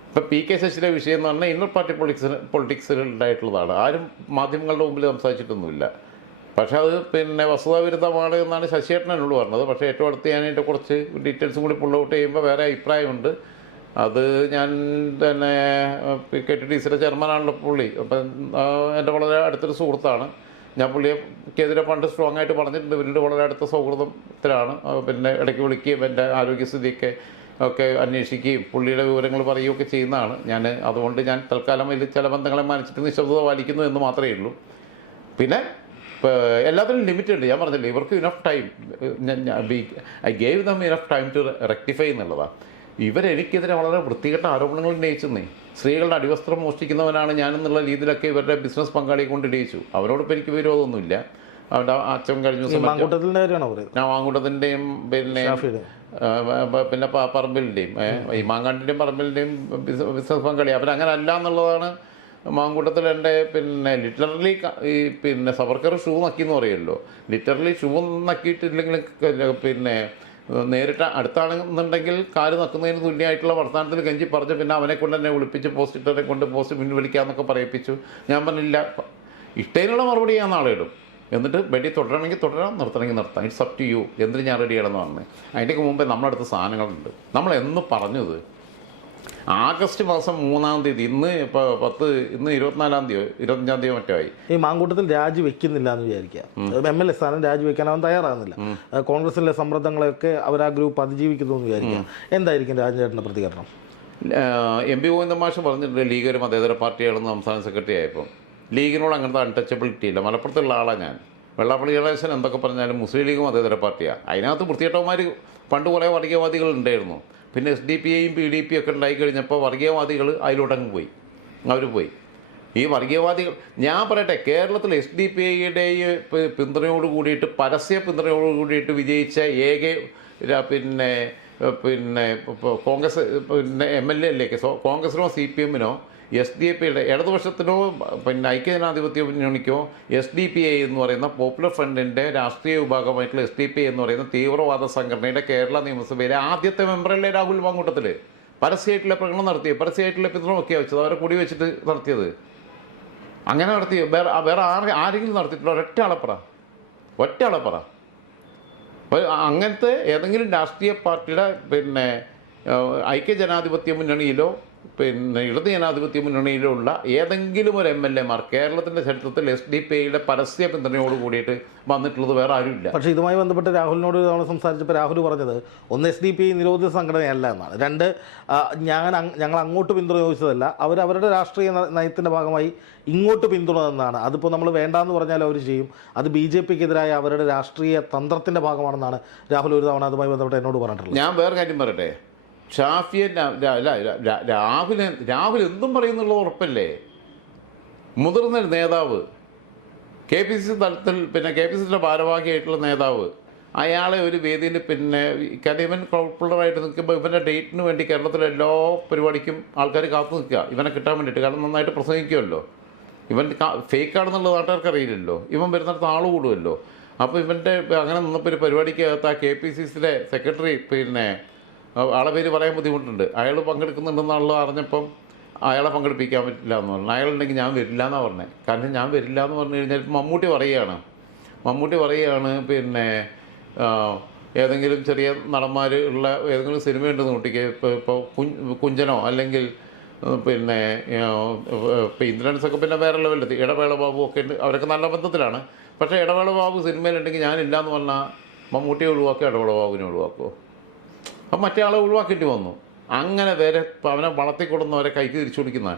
Speaker 1: ഇപ്പം പി കെ ശശിയുടെ വിഷയം എന്ന് പറഞ്ഞാൽ ഇന്നർ പാർട്ടി പൊളിറ്റിക്സ് പൊളിറ്റിക്സിൽ ഉണ്ടായിട്ടുള്ളതാണ് ആരും മാധ്യമങ്ങളുടെ മുമ്പിൽ സംസാരിച്ചിട്ടൊന്നുമില്ല. പക്ഷേ അത് പിന്നെ വസ്തുതാവിരുദ്ധമാണ് എന്നാണ് ശശിയേട്ടൻ എന്നോട് പറഞ്ഞത്. പക്ഷേ ഏറ്റവും അടുത്ത് ഞാൻ അതിന്റെ കുറച്ച് ഡീറ്റെയിൽസും കൂടി പുള്ള ഔട്ട് ചെയ്യുമ്പോൾ വേറെ അഭിപ്രായമുണ്ട്. അത് ഞാൻ തന്നെ കെ ടി ഡി സിയുടെ ചെയർമാനാണല്ലോ പുള്ളി. അപ്പം എന്റെ വളരെ അടുത്തൊരു സുഹൃത്താണ്. ഞാൻ പുള്ളിയെക്കെതിരെ പണ്ട് സ്ട്രോങ് ആയിട്ട് പറഞ്ഞിട്ടുണ്ട്. ഇവരുടെ വളരെ അടുത്ത സൗഹൃദത്തിലാണ്. പിന്നെ ഇടയ്ക്ക് വിളിക്കുകയും എന്റെ ആരോഗ്യസ്ഥിതിയൊക്കെ ഒക്കെ അന്വേഷിക്കുകയും പുള്ളിയുടെ വിവരങ്ങൾ പറയുകയൊക്കെ ചെയ്യുന്നതാണ്. ഞാൻ അതുകൊണ്ട് ഞാൻ തൽക്കാലം ഇതിൽ ചില ബന്ധങ്ങളെ മാനിച്ചിട്ട് നിശബ്ദത പാലിക്കുന്നു എന്ന് മാത്രമേ ഉള്ളൂ. പിന്നെ എല്ലാത്തിനും ലിമിറ്റ് ഞാൻ പറഞ്ഞില്ലേ ഇവർക്ക് enough time I gave them enough time to rectify എന്നുള്ളതാണ് ഇവരെനിക്കെതിരെ വളരെ വൃത്തികെട്ട ആരോപണങ്ങൾ ഉന്നയിച്ചെന്നേ. സ്ത്രീകളുടെ അടിവസ്ത്രം മോഷ്ടിക്കുന്നവനാണ് ഞാനെന്നുള്ള രീതിയിലൊക്കെ ഇവരുടെ ബിസിനസ് പങ്കാളിയെ കൊണ്ട് ഇടിയിച്ചു. അവരോടൊപ്പം എനിക്ക് വിരോധമൊന്നുമില്ല. അവരുടെ അച്ഛൻ കഴിഞ്ഞ ദിവസം ഞാൻ മാങ്കൂട്ടത്തിന്റെയും പിന്നെ പിന്നെ പറമ്പിലിന്റെയും ഈ മാങ്ങാട്ടിന്റെയും പറമ്പിലിന്റെയും ബിസിനസ് പങ്കാളി. അവരങ്ങനെ അല്ല എന്നുള്ളതാണ് മാങ്കൂട്ടത്തിൽ എന്റെ പിന്നെ ലിറ്ററലി ഈ പിന്നെ സവർക്കർ ഷൂ നക്കി എന്ന് പറയുമല്ലോ. ലിറ്ററലി ഷൂ നക്കിയിട്ടില്ലെങ്കിൽ പിന്നെ നേരിട്ട് അടുത്താണെന്നുണ്ടെങ്കിൽ കാൽ നക്കുന്നതിന് തുല്യമായിട്ടുള്ള വർത്തമാനത്തിൽ കെഞ്ചി പറഞ്ഞു പിന്നെ അവനെ കൊണ്ട് തന്നെ വിളിപ്പിച്ച് പോസ്റ്റ് ഇട്ടവരെ കൊണ്ട് പോസ്റ്റ് പിൻവലിക്കാമെന്നൊക്കെ പറയിപ്പിച്ചു. ഞാൻ പറഞ്ഞില്ല. ഇഷ്ടേനുള്ള മറുപടി ഞാൻ നാളെ ഇടും. എന്നിട്ട് വെടി തുടരണമെങ്കിൽ തുടരാം നിർത്തണമെങ്കിൽ നിർത്താം. ഇറ്റ്സ് അപ് ടു യു എന്തിന് ഞാൻ റെഡിയാണെന്ന് പറഞ്ഞു. അതിന്റെയൊക്കെ മുമ്പേ നമ്മളടുത്ത് സാധനങ്ങളുണ്ട്. നമ്മൾ എന്ന് പറഞ്ഞത് ആഗസ്റ്റ് മാസം മൂന്നാം തീയതി ഇന്ന് ഇപ്പോൾ പത്ത് ഇന്ന് ഇരുപത്തിനാലാം തീയതി ഇരുപത്തഞ്ചാം തീയതി മറ്റോ ആയി.
Speaker 2: ഈ മാങ്കൂട്ടത്തിൽ രാജി വെക്കുന്നില്ല എന്ന് വിചാരിക്കുക. എം എൽ എ സ്ഥാനം രാജിവെക്കാൻ അവൻ തയ്യാറാകുന്നില്ല. കോൺഗ്രസിലെ സമ്മർദ്ദങ്ങളൊക്കെ അവർ ആ ഗ്രൂപ്പ് അതിജീവിക്കുന്നു എന്ന് വിചാരിക്കുക. എന്തായിരിക്കും രാജേട്ടന്റെ പ്രതികരണം?
Speaker 1: എം പി ഗോവിന്ദ മാഷ് പറഞ്ഞിട്ടുണ്ട് ലീഗ് ഒരു മതേതര പാർട്ടിയാണെന്ന് സംസ്ഥാന സെക്രട്ടറി ആയപ്പോൾ. ലീഗിനോട് അങ്ങനത്തെ അൺടച്ചബിലിറ്റി ഇല്ല. മലപ്പുറത്തുള്ള ആളാണ് ഞാൻ. വെള്ളാപ്പള്ളി ഗണേശൻ എന്തൊക്കെ പറഞ്ഞാലും മുസ്ലിം ലീഗ് മതേതര പാർട്ടിയാണ് അതിനകത്ത് വൃത്തികെട്ടവന്മാർ പണ്ട് കുറേ വർഗീയവാദികൾ ഉണ്ടായിരുന്നു. പിന്നെ എസ് ഡി പി ഐയും പി ഡി പി ഒക്കെ ഉണ്ടായി കഴിഞ്ഞപ്പോൾ വർഗീയവാദികൾ അതിലോട്ടങ്ങ് പോയി. അവർ പോയി. ഈ വർഗീയവാദികൾ ഞാൻ പറയട്ടെ കേരളത്തിൽ എസ് ഡി പി ഐയുടെ പിന്തുണയോട് കൂടിയിട്ട് പരസ്യ പിന്തുണയോട് കൂടിയിട്ട് വിജയിച്ച ഏക പിന്നെ പിന്നെ കോൺഗ്രസ് പിന്നെ എം എൽ എ അല്ലേക്ക് കോൺഗ്രസിനോ സി പി എമ്മിനോ എസ് ഡി പിയുടെ ഇടതുപക്ഷത്തിനോ പിന്നെ ഐക്യജനാധിപത്യ മുന്നണിക്കോ എസ് ഡി പി ഐ എന്ന് പറയുന്ന പോപ്പുലർ ഫ്രണ്ടിന്റെ രാഷ്ട്രീയ വിഭാഗമായിട്ടുള്ള എസ് ഡി പി ഐ എന്ന് പറയുന്ന തീവ്രവാദ സംഘടനയുടെ കേരള നിയമസഭയിലെ ആദ്യത്തെ മെമ്പറല്ലേ രാഹുൽ മാങ്കൂട്ടത്തിൽ പരസ്യമായിട്ടുള്ള പ്രകടനം നടത്തി പരസ്യമായിട്ടുള്ള പിന്തുണ ഒക്കെ വെച്ചത്? അവരെ കൂടി വെച്ചിട്ട് നടത്തിയത്? അങ്ങനെ നടത്തി വേറെ വേറെ ആരെ ആരെങ്കിലും നടത്തിയിട്ടുള്ള ഒരൊറ്റ ആളപ്പറ? ഒറ്റ ആളപ്പറ? അങ്ങനത്തെ ഏതെങ്കിലും രാഷ്ട്രീയ പാർട്ടിയുടെ പിന്നെ ഐക്യജനാധിപത്യ മുന്നണിയിലോ പിന്നെ ഇടത് ജനാധിപത്യ മുന്നണിയിലുള്ള ഏതെങ്കിലും ഒരു എം എൽ എമാർ കേരളത്തിന്റെ ചരിത്രത്തിൽ എസ് ഡി പി ഐയുടെ പരസ്യ പിന്തുണയോട് കൂടിയിട്ട് വന്നിട്ടുള്ളത് വേറെ ആരുമില്ല.
Speaker 2: പക്ഷേ ഇതുമായി ബന്ധപ്പെട്ട് രാഹുലിനോട് തവണ സംസാരിച്ചപ്പോൾ രാഹുൽ പറഞ്ഞത് ഒന്ന് എസ് ഡി പി നിരോധിത സംഘടനയല്ല എന്നാണ്. രണ്ട് ഞാൻ ഞങ്ങൾ അങ്ങോട്ട് പിന്തുണ ചോദിച്ചതല്ല അവർ അവരുടെ രാഷ്ട്രീയ നയത്തിന്റെ ഭാഗമായി ഇങ്ങോട്ട് പിന്തുണ എന്നാണ് അതിപ്പോൾ നമ്മൾ വേണ്ടാന്ന് പറഞ്ഞാൽ അവർ ചെയ്യും. അത് ബി ജെ പിക്കെതിരായ അവരുടെ രാഷ്ട്രീയ തന്ത്രത്തിന്റെ ഭാഗമാണെന്നാണ് രാഹുൽ ഒരു തവണ അതുമായി ബന്ധപ്പെട്ട് എന്നോട് പറഞ്ഞിട്ടുള്ളത്.
Speaker 1: ഞാൻ വേറെ കാര്യം പറയട്ടെ? രാ- രാഹുൽ രാഹുൽ എന്തും പറയുന്നുള്ള ഉറപ്പല്ലേ? മുതിർന്ന നേതാവ് കെ പി സി തലത്തിൽ പിന്നെ കെ പി സിയുടെ ഭാരവാഹിയായിട്ടുള്ള നേതാവ് അയാളെ ഒരു വേദിയിൽ പിന്നെ കാര്യം ഇവൻ പോപ്പുലറായിട്ട് നിൽക്കുമ്പോൾ ഇവന്റെ ഡേറ്റിന് വേണ്ടി കേരളത്തിലെ എല്ലാ പരിപാടിക്കും ആൾക്കാർ കാത്തു നിൽക്കുക. ഇവനെ കിട്ടാൻ വേണ്ടിയിട്ട്. കാരണം നന്നായിട്ട് പ്രസംഗിക്കുമല്ലോ. ഇവൻ ഫേക്കാണെന്നുള്ളത് നാട്ടുകാർക്ക് അറിയില്ലല്ലോ. ഇവൻ വരുന്നിടത്ത് ആൾ കൂടുമല്ലോ. അപ്പോൾ ഇവന്റെ അങ്ങനെ നിന്നപ്പോൾ ഒരു പരിപാടിക്കകത്ത് ആ കെ പി സി സിയിലെ സെക്രട്ടറി പിന്നെ ആളെ പേര് പറയാൻ ബുദ്ധിമുട്ടുണ്ട്. അയാൾ പങ്കെടുക്കുന്നുണ്ടെന്നുള്ള അറിഞ്ഞപ്പം അയാളെ പങ്കെടുപ്പിക്കാൻ പറ്റില്ല എന്ന് പറഞ്ഞു. അയാളുണ്ടെങ്കിൽ ഞാൻ വരില്ല എന്നാണ് പറഞ്ഞത് കാരണം ഞാൻ വരില്ല എന്ന് പറഞ്ഞു കഴിഞ്ഞാൽ മമ്മൂട്ടി പറയുകയാണ്. മമ്മൂട്ടി പറയുകയാണ് പിന്നെ ഏതെങ്കിലും ചെറിയ നടന്മാർ ഉള്ള ഏതെങ്കിലും സിനിമ ഉണ്ടെന്ന് കുട്ടിക്ക് ഇപ്പോൾ ഇപ്പോൾ കുഞ്ചനോ അല്ലെങ്കിൽ പിന്നെ ഇപ്പോൾ ഇന്ദ്രൻസൊക്കെ പിന്നെ വേറെ ലെവലിൽ ഇടവേള ബാബു ഒക്കെ ഉണ്ട്. അവരൊക്കെ നല്ല ബന്ധത്തിലാണ്. പക്ഷേ ഇടവേള ബാബു സിനിമയിലുണ്ടെങ്കിൽ ഞാനില്ല എന്ന് പറഞ്ഞാൽ മമ്മൂട്ടിയെ ഒഴിവാക്കുക ഇടവേള ബാബുവിനെ ഒഴിവാക്കുമോ അപ്പം മറ്റേ ആളെ ഒഴിവാക്കേണ്ടി വന്നു. അങ്ങനെ വരെ അവനെ വളർത്തിക്കൊടുന്നവരെ കൈക്ക് തിരിച്ചു കൊടുക്കുന്ന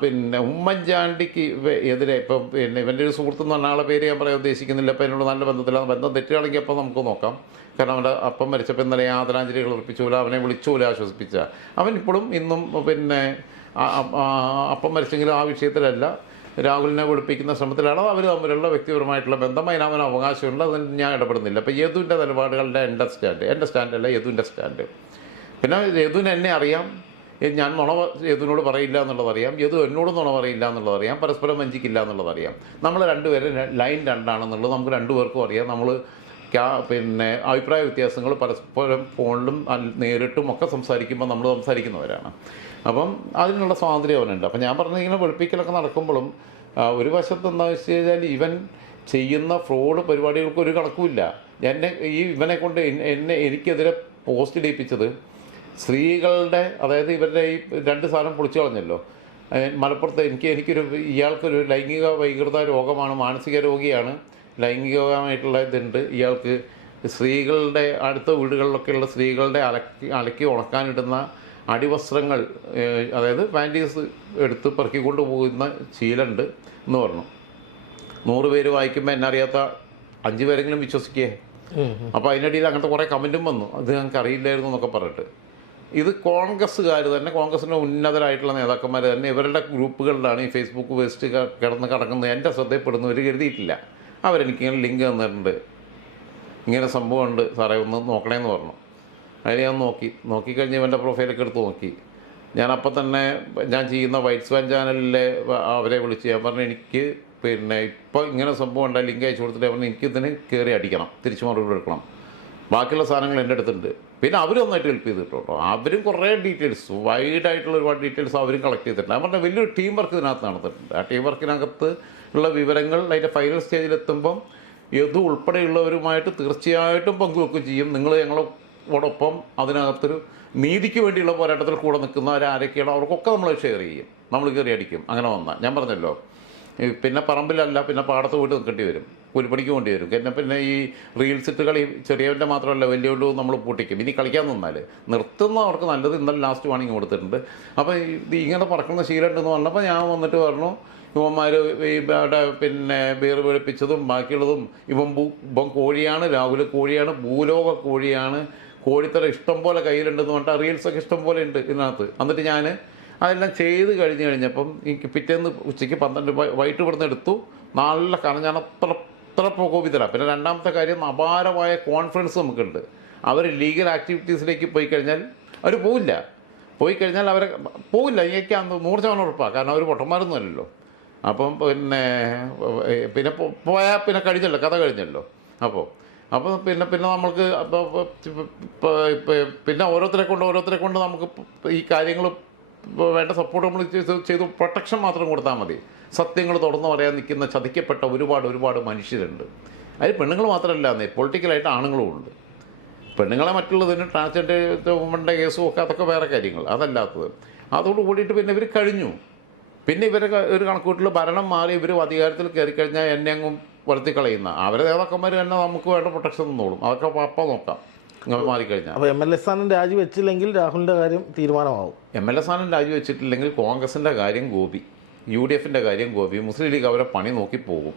Speaker 1: പിന്നെ ഉമ്മൻചാണ്ടിക്ക് എതിരെ ഇപ്പം പിന്നെ ഇവന്റെ ഒരു സുഹൃത്ത് എന്ന് ആളെ പേര് ഞാൻ പറയാൻ ഉദ്ദേശിക്കുന്നില്ല. അപ്പം എന്നോട് നല്ല ബന്ധത്തില്ല ബന്ധം തെറ്റുകയാണെങ്കിൽ അപ്പം നമുക്ക് നോക്കാം. കാരണം അവന്റെ അപ്പം മരിച്ചപ്പോൾ ഇന്നലെ ആദരാഞ്ജലികൾ അർപ്പിച്ചൂല അവനെ വിളിച്ചൂല ആശ്വസിപ്പിച്ച. അവൻ ഇപ്പോഴും ഇന്നും പിന്നെ അപ്പം മരിച്ചെങ്കിലും ആ വിഷയത്തിലല്ല. രാഹുലിനെ വെളുപ്പിക്കുന്ന ശ്രമത്തിലാണ്? അവർ തമ്മിലുള്ള വ്യക്തിപരമായിട്ടുള്ള ബന്ധം അതിനവന് അവകാശമുണ്ട് അതിൽ ഞാൻ ഇടപെടുന്നില്ല. അപ്പോൾ യദുവിന്റെ നിലപാടുകളുടെ എന്റെ സ്റ്റാൻഡ് എന്റെ സ്റ്റാൻഡല്ല യദുവിന്റെ സ്റ്റാൻഡ് പിന്നെ യദുവിന് എന്നെ അറിയാം. ഞാൻ നുണ യേതുവിനോട് പറയില്ല എന്നുള്ളത് അറിയാം. യദു എന്നോട് നുണ പറയില്ല എന്നുള്ളത് അറിയാം. പരസ്പരം വഞ്ചിക്കില്ല എന്നുള്ളത് അറിയാം. നമ്മൾ രണ്ടുപേരും ലൈൻ രണ്ടാണെന്നുള്ളത് നമുക്ക് രണ്ടുപേർക്കും അറിയാം. നമ്മൾ പിന്നെ അഭിപ്രായ വ്യത്യാസങ്ങൾ പരസ്പരം ഫോണിലും നേരിട്ടും ഒക്കെ സംസാരിക്കുമ്പോൾ നമ്മൾ സംസാരിക്കുന്നവരാണ്. അപ്പം അതിനുള്ള സ്വാതന്ത്ര്യം അവനുണ്ട്. അപ്പം ഞാൻ പറഞ്ഞിങ്ങനെ വെളുപ്പിക്കലൊക്കെ നടക്കുമ്പോഴും ഒരു വശത്ത് എന്താണെന്ന് വെച്ച് കഴിഞ്ഞാൽ ഇവൻ ചെയ്യുന്ന ഫ്രോഡ് പരിപാടികൾക്ക് ഒരു കണക്കുമില്ല. എന്നെ ഈ ഇവനെ കൊണ്ട് എന്നെ- എനിക്കെതിരെ പോസ്റ്റ് ഇടിപ്പിച്ചത് സ്ത്രീകളുടെ അതായത് ഇവരുടെ ഈ രണ്ട് സാധനം പൊളിച്ചു കളഞ്ഞല്ലോ. മലപ്പുറത്ത് എനിക്ക് എനിക്കൊരു ഇയാൾക്കൊരു ലൈംഗിക വൈകൃത രോഗമാണ് മാനസിക രോഗിയാണ്. ലൈംഗികമായിട്ടുള്ള ഇതുണ്ട്. ഇയാൾക്ക് സ്ത്രീകളുടെ അടുത്ത വീടുകളിലൊക്കെയുള്ള സ്ത്രീകളുടെ അലക്കി അലക്കി ഉണക്കാനിടുന്ന അടിവസ്ത്രങ്ങൾ അതായത് പാന്റീസ് എടുത്ത് പെറുക്കി കൊണ്ടുപോകുന്ന ശീലമുണ്ട് എന്ന് പറഞ്ഞു. നൂറ് പേര് വായിക്കുമ്പോൾ എന്നെ അറിയാത്ത അഞ്ച് പേരെങ്കിലും വിശ്വസിക്കേ. അപ്പോൾ അതിനിടയിൽ അങ്ങനത്തെ കുറേ കമന്റും വന്നു. അത് ഞങ്ങൾക്ക് അറിയില്ലായിരുന്നു എന്നൊക്കെ പറഞ്ഞിട്ട്. ഇത് കോൺഗ്രസ്സുകാർ തന്നെ കോൺഗ്രസിന്റെ ഉന്നതരായിട്ടുള്ള നേതാക്കന്മാർ തന്നെ ഇവരുടെ ഗ്രൂപ്പുകളിലാണ് ഈ ഫേസ്ബുക്ക് വേസ്റ്റ് കിടന്ന് കിടക്കുന്നത്. എന്റെ ശ്രദ്ധയിൽപ്പെടുന്നവർ കരുതിയിട്ടില്ല. അവരെനിക്കിങ്ങനെ ലിങ്ക് തന്നിട്ടുണ്ട്. ഇങ്ങനെ സംഭവമുണ്ട് സാറേ ഒന്ന് നോക്കണേന്ന് പറഞ്ഞു. അതിന് ഞാൻ നോക്കി. നോക്കിക്കഴിഞ്ഞ് ഇവന്റെ പ്രൊഫൈലൊക്കെ എടുത്ത് നോക്കി. ഞാൻ അപ്പം തന്നെ ഞാൻ ചെയ്യുന്ന വൈറ്റ് സ്വാൻ ചാനലിലെ അവരെ വിളിച്ച് ഞാൻ പറഞ്ഞു എനിക്ക് പിന്നെ ഇപ്പോൾ ഇങ്ങനെ സംഭവം ഉണ്ടായി ലിങ്ക് അയച്ചു കൊടുത്തിട്ട് പറഞ്ഞു എനിക്ക് ഇതിന് കയറി അടിക്കണം തിരിച്ചു മറുപടി എടുക്കണം ബാക്കിയുള്ള സാധനങ്ങൾ എന്റെ അടുത്തുണ്ട്. പിന്നെ അവരും ഒന്നായിട്ട് ഹെൽപ്പ് ചെയ്തിട്ടോ. അവരും കുറേ ഡീറ്റെയിൽസ് വൈഡായിട്ടുള്ള ഒരുപാട് ഡീറ്റെയിൽസ് അവരും കളക്ട് ചെയ്തിട്ടുണ്ട്. പറഞ്ഞ വലിയൊരു ടീം വർക്ക് ഇതിനകത്ത് നടന്നിട്ടുണ്ട്. ആ ടീം വർക്കിനകത്ത് ഉള്ള വിവരങ്ങൾ അതിന്റെ ഫൈനൽ സ്റ്റേജിലെത്തുമ്പം ഇത് ഉൾപ്പെടെയുള്ളവരുമായിട്ട് തീർച്ചയായിട്ടും പങ്കുവെക്കുകയും ചെയ്യും. നിങ്ങൾ ഞങ്ങളോടൊപ്പം അതിനകത്തൊരു നീതിക്ക് വേണ്ടിയുള്ള പോരാട്ടത്തിൽ കൂടെ നിൽക്കുന്നവരാരൊക്കെയാണോ അവർക്കൊക്കെ നമ്മൾ ഷെയർ ചെയ്യും. നമ്മൾ കയറി അടിക്കും. അങ്ങനെ വന്നാൽ ഞാൻ പറഞ്ഞല്ലോ. പിന്നെ പറമ്പിലല്ല പിന്നെ പാടത്ത് പോയിട്ട് നിൽക്കേണ്ടി വരും. കൂലിപ്പണിക്ക് വേണ്ടി വരും. പിന്നെ പിന്നെ ഈ റീൽസ് ഇട്ട് കളി ചെറിയവന്റെ മാത്രമല്ല വലിയവന്റെ നമ്മൾ പൂട്ടിക്കും. ഇനി കളിക്കാൻ നിന്നാൽ നിർത്തുന്നവർക്ക് നല്ലത് ഇന്നലെ ലാസ്റ്റ് വാണിംഗ് കൊടുത്തിട്ടുണ്ട്. അപ്പോൾ ഇത് ഇങ്ങനെ പറക്കുന്ന ശീലമുണ്ടെന്ന് പറഞ്ഞപ്പോൾ ഞാൻ വന്നിട്ട് പറഞ്ഞു ഇവന്മാർ ഇവിടെ പിന്നെ ബീർ പിടിപ്പിച്ചതും ബാക്കിയുള്ളതും ഇവൻ ഭൂ ഇവൻ കോഴിയാണ് രാഹുൽ കോഴിയാണ് ഭൂലോക കോഴിയാണ് കോഴിത്തറ ഇഷ്ടം പോലെ കയ്യിലുണ്ടെന്ന് പറഞ്ഞിട്ട് റീൽസൊക്കെ ഇഷ്ടം പോലെ ഉണ്ട് ഇതിനകത്ത്. എന്നിട്ട് ഞാൻ അതെല്ലാം ചെയ്ത് കഴിഞ്ഞ് കഴിഞ്ഞപ്പം എനിക്ക് പിറ്റേന്ന് ഉച്ചയ്ക്ക് പന്ത്രണ്ട് വൈകിട്ട് ഇവിടുന്ന് എടുത്തു. നല്ല കാരണം ഞാൻ അത്ര അത്ര പ്രകോപിതരാണ് പിന്നെ രണ്ടാമത്തെ കാര്യം അപാരമായ കോൺഫിഡൻസ് നമുക്കുണ്ട്. അവർ ലീഗൽ ആക്ടിവിറ്റീസിലേക്ക് പോയി കഴിഞ്ഞാൽ അവർ പോവില്ല. പോയി കഴിഞ്ഞാൽ അവരെ പോവില്ല. എനിക്ക് അന്ന് നൂറ് ശതമാനം ഉറപ്പാണ് കാരണം അവർ പൊട്ടന്മാരൊന്നുമല്ലല്ലോ അപ്പം പിന്നെ പിന്നെ പോയാൽ പിന്നെ കഴിഞ്ഞല്ലോ. കഥ കഴിഞ്ഞല്ലോ. അപ്പോൾ അപ്പോൾ പിന്നെ പിന്നെ നമ്മൾക്ക് പിന്നെ ഓരോരുത്തരെ കൊണ്ട് ഓരോരുത്തരെ കൊണ്ട് നമുക്ക് ഈ കാര്യങ്ങൾ വേണ്ട സപ്പോർട്ട് നമ്മൾ ചെയ്ത് പ്രൊട്ടക്ഷൻ മാത്രം കൊടുത്താൽ മതി. സത്യങ്ങൾ തുറന്നു പറയാൻ നിൽക്കുന്ന ചതിക്കപ്പെട്ട ഒരുപാട് ഒരുപാട് മനുഷ്യരുണ്ട്. അതിൽ പെണ്ണുങ്ങൾ മാത്രമല്ല പൊളിറ്റിക്കലായിട്ട് ആണുങ്ങളും ഉണ്ട്. പെണ്ണുങ്ങളെ മറ്റുള്ളതിന് ട്രാൻസ്ജെൻഡർ വുമന്റെ കേസും ഒക്കെ അതൊക്കെ വേറെ കാര്യങ്ങൾ അതല്ലാത്തത്. അതോട് കൂടിയിട്ട് പിന്നെ ഇവർ കഴിഞ്ഞു. പിന്നെ ഇവരെ ഒരു കണക്കൂട്ടിൽ ഭരണം മാറി ഇവർ അധികാരത്തിൽ കയറി കഴിഞ്ഞാൽ എന്നെ അങ്ങും വളർത്തി കളയുന്ന അവരെ നേതാക്കന്മാർ തന്നെ നമുക്ക് വേണ്ട പ്രൊട്ടക്ഷൻ തന്നോളും. അതൊക്കെ അപ്പം നോക്കാം. മാറി മാറിക്കഴിഞ്ഞാൽ.
Speaker 2: അപ്പോൾ എം എൽ എ സ്ഥാനം രാജിവെച്ചില്ലെങ്കിൽ രാഹുലിന്റെ കാര്യം തീരുമാനമാവും.
Speaker 1: എം എൽ എ സ്ഥാനം രാജിവെച്ചിട്ടില്ലെങ്കിൽ കോൺഗ്രസിന്റെ കാര്യം ഗോപി. യു ഡി എഫിന്റെ കാര്യം ഗോപി. മുസ്ലിം ലീഗ് അവരെ പണി നോക്കി പോകും.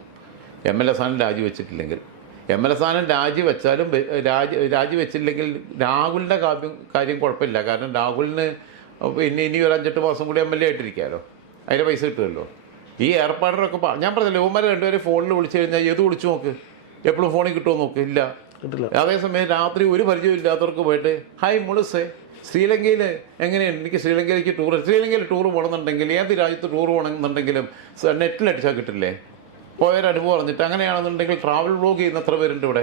Speaker 1: എം എൽ എ സ്ഥാനം രാജിവെച്ചിട്ടില്ലെങ്കിൽ. എം എൽ എ സ്ഥാനം രാജിവെച്ചാലും രാജി രാജിവെച്ചില്ലെങ്കിൽ രാഹുലിന്റെ കാര്യം കാര്യം കുഴപ്പമില്ല. കാരണം രാഹുലിന് ഇനി ഇനി ഒരു അഞ്ചെട്ട് മാസം കൂടി എം എൽ എ ആയിട്ടിരിക്കാമല്ലോ അതിന്റെ പൈസ കിട്ടുമല്ലോ. ഈ ഏർപ്പാടിനൊക്കെ ഞാൻ പറഞ്ഞില്ല ഇവന്മാർ രണ്ടുപേരും ഫോണിൽ വിളിച്ചു കഴിഞ്ഞാൽ ഏത് വിളിച്ചു നോക്ക്? എപ്പോഴും ഫോണിൽ കിട്ടുമോ നോക്ക്? ഇല്ല.
Speaker 2: കിട്ടില്ല.
Speaker 1: അതേസമയം രാത്രി ഒരു പരിചയമില്ലാത്തവർക്ക് പോയിട്ട് ഹായ് മുളിസേ ശ്രീലങ്കയിൽ എങ്ങനെയാണ് എനിക്ക് ശ്രീലങ്കയിലേക്ക് ടൂർ ശ്രീലങ്കയിൽ ടൂർ പോകണമെന്നുണ്ടെങ്കിൽ ഏത് രാജ്യത്ത് ടൂർ പോകണമെന്നുണ്ടെങ്കിലും നെറ്റിലടിച്ചാൽ കിട്ടില്ലേ? പോയൊരനുഭവം പറഞ്ഞിട്ട് അങ്ങനെയാണെന്നുണ്ടെങ്കിൽ ട്രാവൽ ബ്ലോഗ് ചെയ്യുന്ന എത്ര പേരുണ്ട് ഇവിടെ?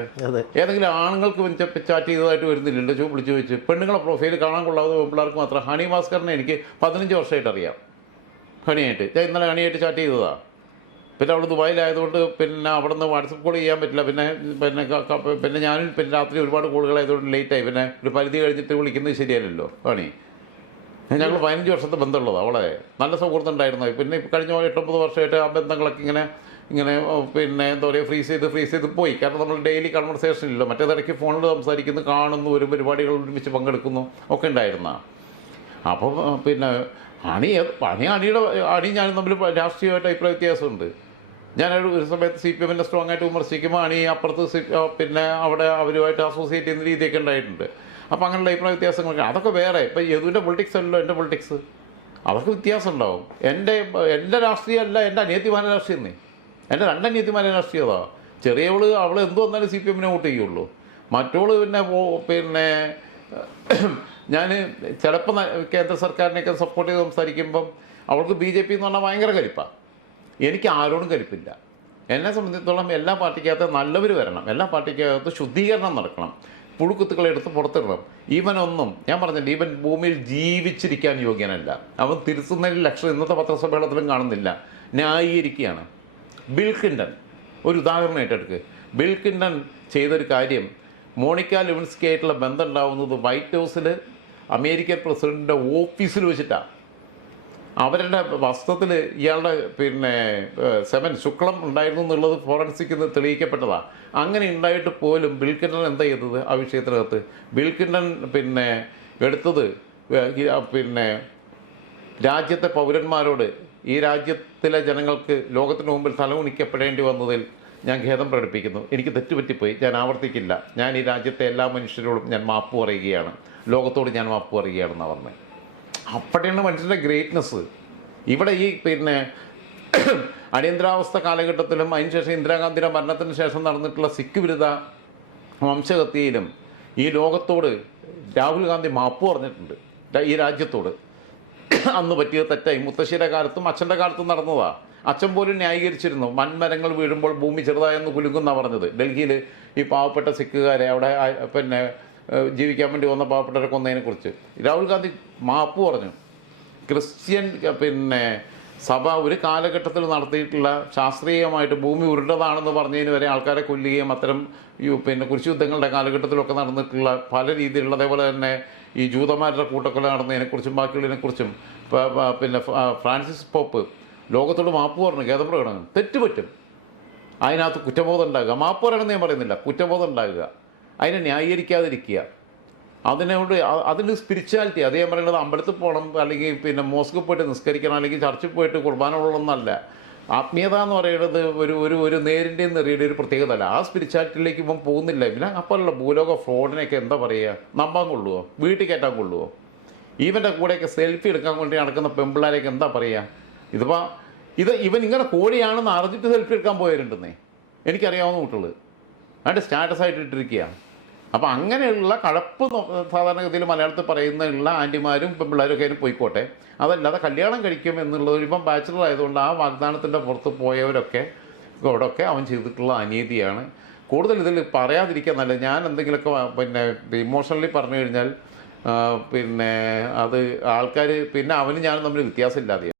Speaker 1: ഏതെങ്കിലും ആണുങ്ങൾക്ക് ചാറ്റ് ചെയ്തതായിട്ട് വരുന്നില്ലല്ലോ ചോ വിളിച്ചു ചോദിച്ച്. പെണ്ണുങ്ങളെ പ്രൊഫൈൽ കാണാൻ കൊള്ളാതെ പിള്ളേർക്ക് മാത്രം ഹണി ഭാസ്കറിനെ എനിക്ക് പതിനഞ്ച് വർഷമായിട്ട് അറിയാം. ഹണിയായിട്ട് ഞാൻ ഇന്നലെ കണിയായിട്ട് ചാറ്റ് ചെയ്തതാ. പിന്നെ അവൾ ദുബായിലായതുകൊണ്ട് പിന്നെ അവിടെ നിന്ന് വാട്സപ്പ് കോൾ ചെയ്യാൻ പറ്റില്ല. പിന്നെ പിന്നെ പിന്നെ ഞാനും പിന്നെ രാത്രി ഒരുപാട് കോളുകളായതുകൊണ്ട് ലേറ്റായി. പിന്നെ ഒരു പരിധി കഴിഞ്ഞിട്ട് വിളിക്കുന്നത് ശരിയല്ലല്ലോ കണി. ഞങ്ങൾ പതിനഞ്ച് വർഷത്തെ ബന്ധമുള്ളത് അവളെ. നല്ല സൗഹൃദം ഉണ്ടായിരുന്നു. പിന്നെ കഴിഞ്ഞ എട്ടൊമ്പത് വർഷമായിട്ട് ആ ബന്ധങ്ങളൊക്കെ ഇങ്ങനെ ഇങ്ങനെ പിന്നെ എന്താ പറയുക ഫ്രീസ് ചെയ്ത് ഫ്രീസ് ചെയ്ത് പോയി. കാരണം നമ്മൾ ഡെയിലി കൺവെർസേഷൻ ഇല്ല മറ്റേതിടയ്ക്ക് ഫോണിൽ സംസാരിക്കുന്നു കാണുന്നു ഒരു പരിപാടികൾ ഒരുമിച്ച് പങ്കെടുക്കുന്നു ഒക്കെ ഉണ്ടായിരുന്ന. അപ്പോൾ പിന്നെ അണി അണി അണിയുടെ അണി ഞാനും തമ്മിൽ രാഷ്ട്രീയമായിട്ട് അഭിപ്രായ വ്യത്യാസമുണ്ട്. ഞാൻ ഒരു സമയത്ത് സി പി എമ്മിനെ സ്ട്രോങ് ആയിട്ട് വിമർശിക്കുമ്പോൾ അണി അപ്പുറത്ത് സി- പിന്നെ അവിടെ അവരുമായിട്ട് അസോസിയേറ്റ് ചെയ്യുന്ന രീതിയൊക്കെ ഉണ്ടായിട്ടുണ്ട്. അപ്പോൾ അങ്ങനെയുള്ള അഭിപ്രായ വ്യത്യാസങ്ങളൊക്കെ അതൊക്കെ വേറെ. ഇപ്പം യദുവിന്റെ പൊളിറ്റിക്സ് അല്ലല്ലോ എന്റെ പൊളിറ്റിക്സ് അവർക്ക് വ്യത്യാസം ഉണ്ടാവും. എന്റെ എന്റെ രാഷ്ട്രീയമല്ല എന്റെ അനിയത്തിമാരുടെ രാഷ്ട്രീയം എന്നേ എന്റെ രണ്ട് അനിയത്തിമാരുടെ രാഷ്ട്രീയതാ ചെറിയവൾ അവൾ എന്തു വന്നാലും സി പി എമ്മിനെ വോട്ട് ചെയ്യുള്ളൂ. മറ്റോൾ പിന്നെ പിന്നെ ഞാൻ ചിലപ്പോൾ കേന്ദ്ര സർക്കാരിനെയൊക്കെ സപ്പോർട്ട് ചെയ്ത് സംസാരിക്കുമ്പം അവൾക്ക് ബി ജെ പി എന്ന് പറഞ്ഞാൽ ഭയങ്കര കലിപ്പാണ് എനിക്ക് ആരോടും കലിപ്പില്ല എന്നെ സംബന്ധിച്ചിടത്തോളം എല്ലാ പാർട്ടിക്കകത്ത് നല്ലവർ വരണം. എല്ലാ പാർട്ടിക്കകത്ത് ശുദ്ധീകരണം നടക്കണം. പുഴുക്കുത്തുക്കളെ എടുത്ത് പുറത്തിടണം. ഇവനൊന്നും ഞാൻ പറഞ്ഞില്ല ഇവൻ ഭൂമിയിൽ ജീവിച്ചിരിക്കാൻ യോഗ്യനല്ല. അവൻ തിരുത്തുന്നതിൽ ലക്ഷം ഇന്നത്തെ പത്രസമ്മേളനത്തിലും കാണുന്നില്ല. ന്യായീകരിക്കുകയാണ്. ബിൽ ക്ലിന്റൺ ഒരു ഉദാഹരണം ഏറ്റെടുക്ക്. ബിൽ ക്ലിന്റൺ ചെയ്തൊരു കാര്യം മോണിക്ക ലിവിൻസ്കി ആയിട്ടുള്ള ബന്ധം ഉണ്ടാവുന്നത് വൈറ്റ് ഹൗസിൽ അമേരിക്കൻ പ്രസിഡന്റിന്റെ ഓഫീസിൽ വെച്ചിട്ടാണ് അവരുടെ വസ്ത്രത്തിൽ ഇയാളുടെ പിന്നെ സെവൻ ശുക്ലം ഉണ്ടായിരുന്നു എന്നുള്ളത് ഫോറൻസിക് തെളിയിക്കപ്പെട്ടതാണ് അങ്ങനെ ഉണ്ടായിട്ട് പോലും ബിൽ ക്ലിന്റൺ എന്താ ചെയ്തത് ആ വിഷയത്തിനകത്ത്? ബിൽ ക്ലിന്റൺ പിന്നെ എടുത്തത് പിന്നെ രാജ്യത്തെ പൗരന്മാരോട് ഈ രാജ്യത്തിലെ ജനങ്ങൾക്ക് ലോകത്തിന് മുമ്പിൽ തലകുണിക്കപ്പെടേണ്ടി വന്നതിൽ ഞാൻ ഖേദം പ്രകടിപ്പിക്കുന്നു. എനിക്ക് തെറ്റുപറ്റിപ്പോയി. ഞാൻ ആവർത്തിക്കില്ല. ഞാൻ ഈ രാജ്യത്തെ എല്ലാ മനുഷ്യരോടും ഞാൻ മാപ്പ് പറയുകയാണ്. ലോകത്തോട് ഞാൻ മാപ്പ് പറയുകയാണെന്നാണ് പറഞ്ഞത് അപ്പോഴാണ് മനുഷ്യന്റെ ഗ്രേറ്റ്നെസ് ഇവിടെ ഈ പിന്നെ അടിയന്തരാവസ്ഥ കാലഘട്ടത്തിലും അതിനുശേഷം ഇന്ദിരാഗാന്ധിയുടെ മരണത്തിന് ശേഷം നടന്നിട്ടുള്ള സിഖ് വിരുദ്ധ വംശഹത്യയിലും ഈ ലോകത്തോട് രാഹുൽ ഗാന്ധി മാപ്പ് പറഞ്ഞിട്ടുണ്ട്. ഈ രാജ്യത്തോട്. അന്ന് പറ്റിയ തെറ്റായി. മുത്തശ്ശിയുടെ കാലത്തും അച്ഛന്റെ കാലത്തും നടന്നതാ. അച്ഛൻ പോലും ന്യായീകരിച്ചിരുന്നു. മൺമരങ്ങൾ വീഴുമ്പോൾ ഭൂമി ചെറുതായെന്ന് കുലുങ്ങുന്ന പറഞ്ഞത്. ഡൽഹിയിൽ ഈ പാവപ്പെട്ട സിഖുകാരെ അവിടെ പിന്നെ ജീവിക്കാൻ വേണ്ടി വന്ന പാവപ്പെട്ടവരെ കൊന്നതിനെ കുറിച്ച് രാഹുൽ ഗാന്ധി മാപ്പ് പറഞ്ഞു. ക്രിസ്ത്യൻ പിന്നെ സഭ ഒരു കാലഘട്ടത്തിൽ നടത്തിയിട്ടുള്ള ശാസ്ത്രീയമായിട്ട് ഭൂമി ഉരുണ്ടതാണെന്ന് പറഞ്ഞതിന് വരെ ആൾക്കാരെ കൊല്ലുകയും അത്തരം പിന്നെ കുരിശുദ്ധങ്ങളുടെ കാലഘട്ടത്തിലൊക്കെ നടന്നിട്ടുള്ള പല രീതിയിലുള്ള അതേപോലെ തന്നെ ഈ ജൂതന്മാരുടെ കൂട്ടക്കൊല നടന്നതിനെക്കുറിച്ചും ബാക്കിയുള്ളതിനെക്കുറിച്ചും പിന്നെ ഫ്രാൻസിസ് പോപ്പ് ലോകത്തോട് മാപ്പ് പറഞ്ഞു ഖേദപ്രകടനം. തെറ്റുപറ്റും അതിനകത്ത് കുറ്റബോധം ഉണ്ടാകുക. മാപ്പ് പറയണമെന്ന് ഞാൻ പറയുന്നില്ല. കുറ്റബോധം ഉണ്ടാകുക. അതിനെ ന്യായീകരിക്കാതിരിക്കുക. അതിനോട് അതിന് സ്പിരിച്വാലിറ്റി അതേ പറയുന്നത് അമ്പലത്തിൽ പോകണം അല്ലെങ്കിൽ പിന്നെ മോസ്കിൽ പോയിട്ട് നിസ്കരിക്കണം അല്ലെങ്കിൽ ചർച്ചിൽ പോയിട്ട് കുർബാന ഉള്ളതെന്നല്ല ആത്മീയത എന്ന് പറയുന്നത് ഒരു ഒരു ഒരു നേരിന്റെയും നെറിയുടെ ഒരു പ്രത്യേകത അല്ല. ആ സ്പിരിച്വാലിറ്റിയിലേക്ക് ഇപ്പം പോകുന്നില്ല. പിന്നെ അപ്പോഴുള്ള ഭൂലോക ഫ്രോഡിനെയൊക്കെ എന്താ പറയുക? നമ്പാൻ കൊള്ളുവോ? വീട്ടിൽ കയറ്റാൻ കൊള്ളുവോ? ഇവന്റെ കൂടെയൊക്കെ സെൽഫി എടുക്കാൻ വേണ്ടി നടക്കുന്ന പെമ്പിള്ളാരെയൊക്കെ എന്താ പറയുക? ഇതിപ്പോൾ ഇത് ഇവൻ ഇങ്ങനെ കോഴിയാണെന്ന് അറിഞ്ഞിട്ട് സെൽഫി എടുക്കാൻ പോയവരുണ്ടെന്നേ എനിക്കറിയാവുന്ന കുട്ടികൾ അതിന്റെ സ്റ്റാറ്റസ് ആയിട്ട് ഇട്ടിരിക്കുക അപ്പോൾ അങ്ങനെയുള്ള കഴപ്പ് സാധാരണഗതിയിൽ മലയാളത്തിൽ പറയുന്നുള്ള ആന്റിമാരും പെൺപിള്ളേരും ഒക്കെ അതിന് പോയിക്കോട്ടെ. അതല്ലാതെ കല്യാണം കഴിക്കും എന്നുള്ളത് ഇപ്പം ബാച്ചിലർ ആയതുകൊണ്ട് ആ വാഗ്ദാനത്തിന്റെ പുറത്ത് പോയവരൊക്കെ ഇവിടെയൊക്കെ അവൻ ചെയ്തിട്ടുള്ള അനീതിയാണ്. കൂടുതൽ ഇതിൽ പറയാതിരിക്കാൻ നല്ല ഞാൻ എന്തെങ്കിലുമൊക്കെ പിന്നെ ഇമോഷണലി പറഞ്ഞു കഴിഞ്ഞാൽ പിന്നെ അത് ആൾക്കാർ പിന്നെ അവനും ഞാനും തമ്മിൽ വ്യത്യാസമില്ലാതെ